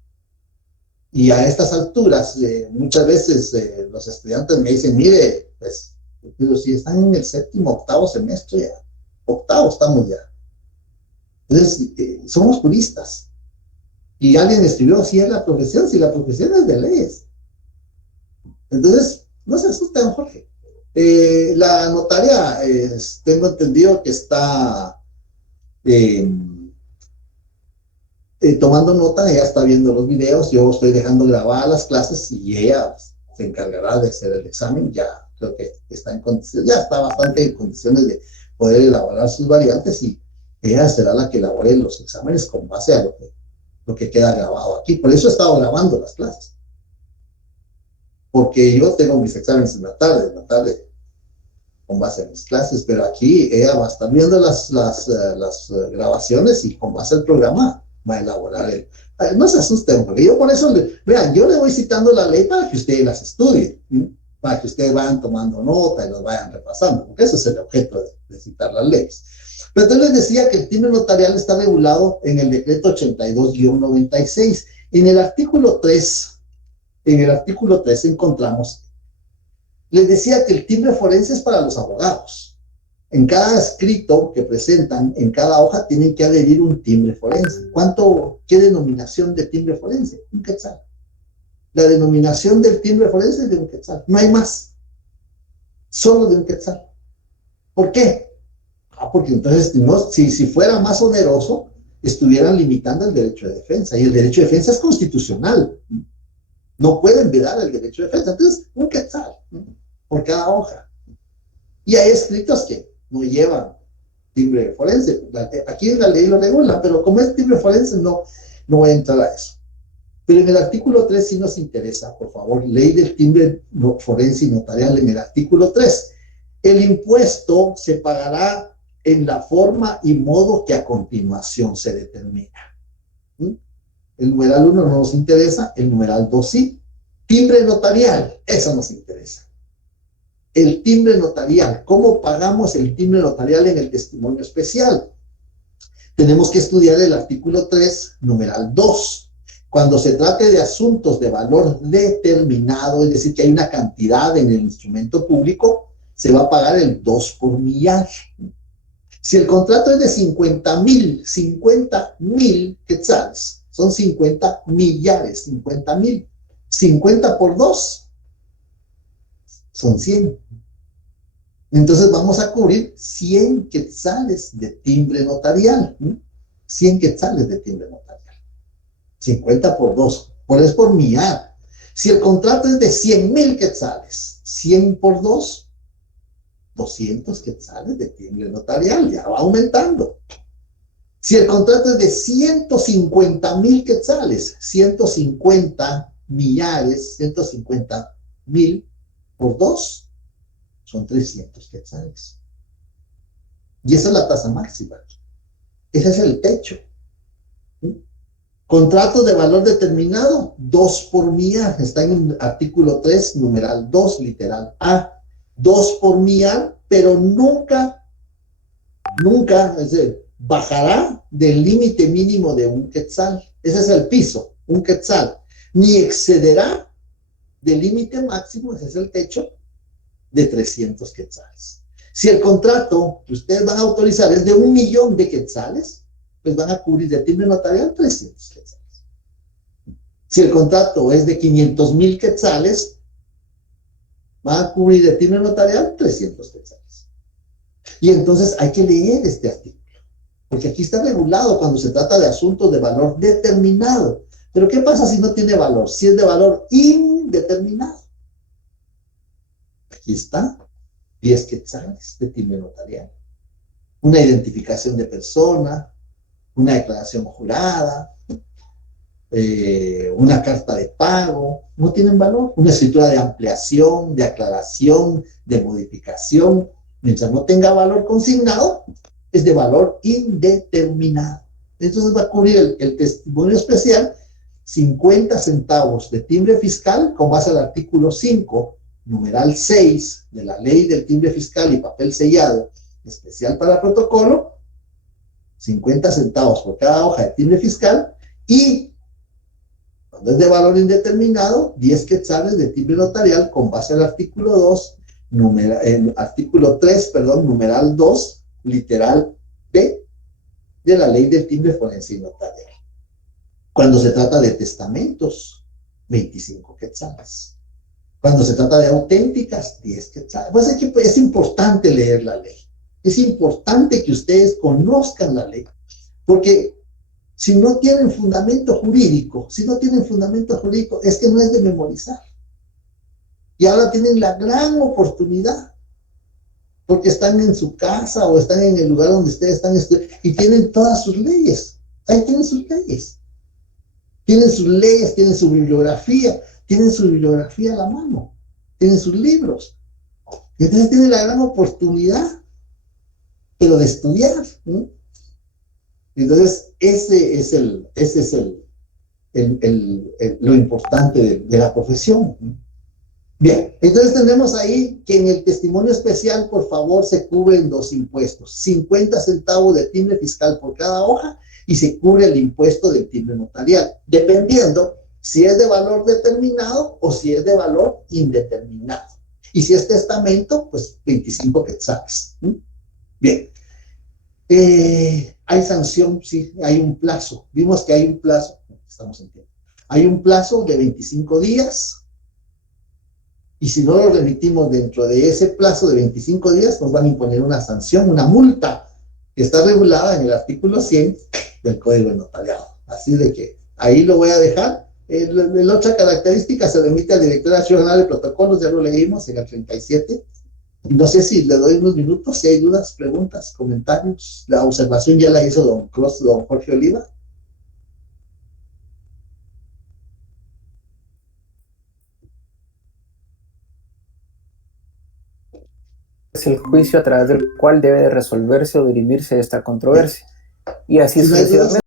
Y a estas alturas, muchas veces los estudiantes me dicen, mire, pues, pero si están en el 7º, 8º semestre ya, 8º estamos ya. Entonces, somos juristas. Y alguien escribió, si es la profesión, si la profesión es de leyes. Entonces, no se asusten, Jorge. La notaria, tengo entendido que está tomando nota, ella está viendo los videos, yo estoy dejando grabadas las clases y ella se encargará de hacer el examen. Ya creo que está en condiciones, ya está bastante en condiciones de poder elaborar sus variantes y ella será la que elabore los exámenes con base a lo que queda grabado aquí. Por eso he estado grabando las clases, porque yo tengo mis exámenes en la tarde con base a mis clases, pero aquí ella va a estar viendo las grabaciones y con base al programa va a elaborar el... No se asusten, porque yo por eso, vean, yo le voy citando la ley para que ustedes las estudien, ¿sí? Para que ustedes vayan tomando nota y los vayan repasando, porque ese es el objeto de citar las leyes. Pero entonces les decía que el timbre notarial está regulado en el decreto 82-96. En el artículo 3 encontramos, les decía que el timbre forense es para los abogados. En cada escrito que presentan, en cada hoja, tienen que adherir un timbre forense. ¿Qué denominación de timbre forense? Un quetzal. La denominación del timbre forense es de un quetzal. No hay más. Solo de un quetzal. ¿Por qué? Porque entonces, si fuera más oneroso, estuvieran limitando el derecho de defensa. Y el derecho de defensa es constitucional. No pueden vedar el derecho de defensa. Entonces, un quetzal por cada hoja. Y hay escritos que no llevan timbre forense. Aquí en la ley lo regula, pero como es timbre forense, no voy a entrar a eso. Pero en el artículo 3 sí nos interesa, por favor, ley del timbre forense y notarial. En el artículo 3, el impuesto se pagará en la forma y modo que a continuación se determina. El numeral 1 no nos interesa, el numeral 2 sí. Timbre notarial, eso nos interesa. El timbre notarial, ¿cómo pagamos el timbre notarial en el testimonio especial? Tenemos que estudiar el artículo 3, numeral 2. Cuando se trate de asuntos de valor determinado, es decir, que hay una cantidad en el instrumento público, se va a pagar el 2 por millar. Si el contrato es de 50,000 quetzales, son 50 millares, 50,000. 50 por 2 son 100. Entonces vamos a cubrir 100 quetzales de timbre notarial. 100 quetzales de timbre notarial. 50 por 2. Es por millar. Si el contrato es de 100,000 quetzales, 100 por 2, 200 quetzales de timbre notarial. Ya va aumentando. Si el contrato es de 150,000 quetzales, 150 millares, 150,000 por 2, son 300 quetzales. Y esa es la tasa máxima. Ese es el techo. Contrato de valor determinado, 2 por millar. Está en el artículo 3, numeral 2, literal A. 2 por millar, pero nunca, es decir, bajará del límite mínimo de un quetzal. Ese es el piso, un quetzal. Ni excederá del límite máximo, ese es el techo, de 300 quetzales. Si el contrato que ustedes van a autorizar es de 1,000,000 de quetzales, pues van a cubrir de timbre notarial 300 quetzales. Si el contrato es de 500,000 quetzales, van a cubrir de timbre notarial 300 quetzales. Y entonces hay que leer este artículo, porque aquí está regulado cuando se trata de asuntos de valor determinado. Pero ¿qué pasa si no tiene valor? Si es de valor indeterminado. Aquí está, 10 quetzales de timbre notarial. Una identificación de persona, una declaración jurada, una carta de pago, no tienen valor. Una escritura de ampliación, de aclaración, de modificación, mientras no tenga valor consignado, es de valor indeterminado. Entonces va a cubrir el testimonio especial 50 centavos de timbre fiscal con base al artículo 5, numeral 6 de la ley del timbre fiscal y papel sellado especial para protocolo, 50 centavos por cada hoja de timbre fiscal, y cuando es de valor indeterminado, 10 quetzales de timbre notarial con base al artículo 2, artículo 3, numeral 2, literal B, de la ley del timbre forense y notarial. Cuando se trata de testamentos, 25 quetzales. Cuando se trata de auténticas, 10 quetzales. Pues es importante leer la ley. Es importante que ustedes conozcan la ley, porque si no tienen fundamento jurídico, es que no es de memorizar. Y ahora tienen la gran oportunidad, porque están en su casa o están en el lugar donde ustedes están estudiando y tienen todas sus leyes. Ahí tienen sus leyes. Tienen sus leyes, tienen su bibliografía a la mano, tienen sus libros. Y entonces tienen la gran oportunidad, pero de estudiar, ¿no? Entonces, ese es lo importante de la profesión, ¿no? Bien, entonces tenemos ahí que en el testimonio especial, por favor, se cubren 2 impuestos, 50 centavos de timbre fiscal por cada hoja y se cubre el impuesto del timbre notarial, dependiendo si es de valor determinado o si es de valor indeterminado. Y si es testamento, pues 25 quetzales. Bien. Hay sanción, sí, hay un plazo. Vimos que hay un plazo, estamos en tiempo. Hay un plazo de 25 días. Y si no lo remitimos dentro de ese plazo de 25 días, nos van a imponer una sanción, una multa, que está regulada en el artículo 100 del Código de Notariado. Así de que ahí lo voy a dejar. La otra característica se remite al director nacional de protocolos, ya lo leímos en el 37. No sé si le doy unos minutos, si hay dudas, preguntas, comentarios. La observación ya la hizo don Jorge Oliva. Es el juicio a través del cual debe de resolverse o dirimirse esta controversia. Y así sucesivamente.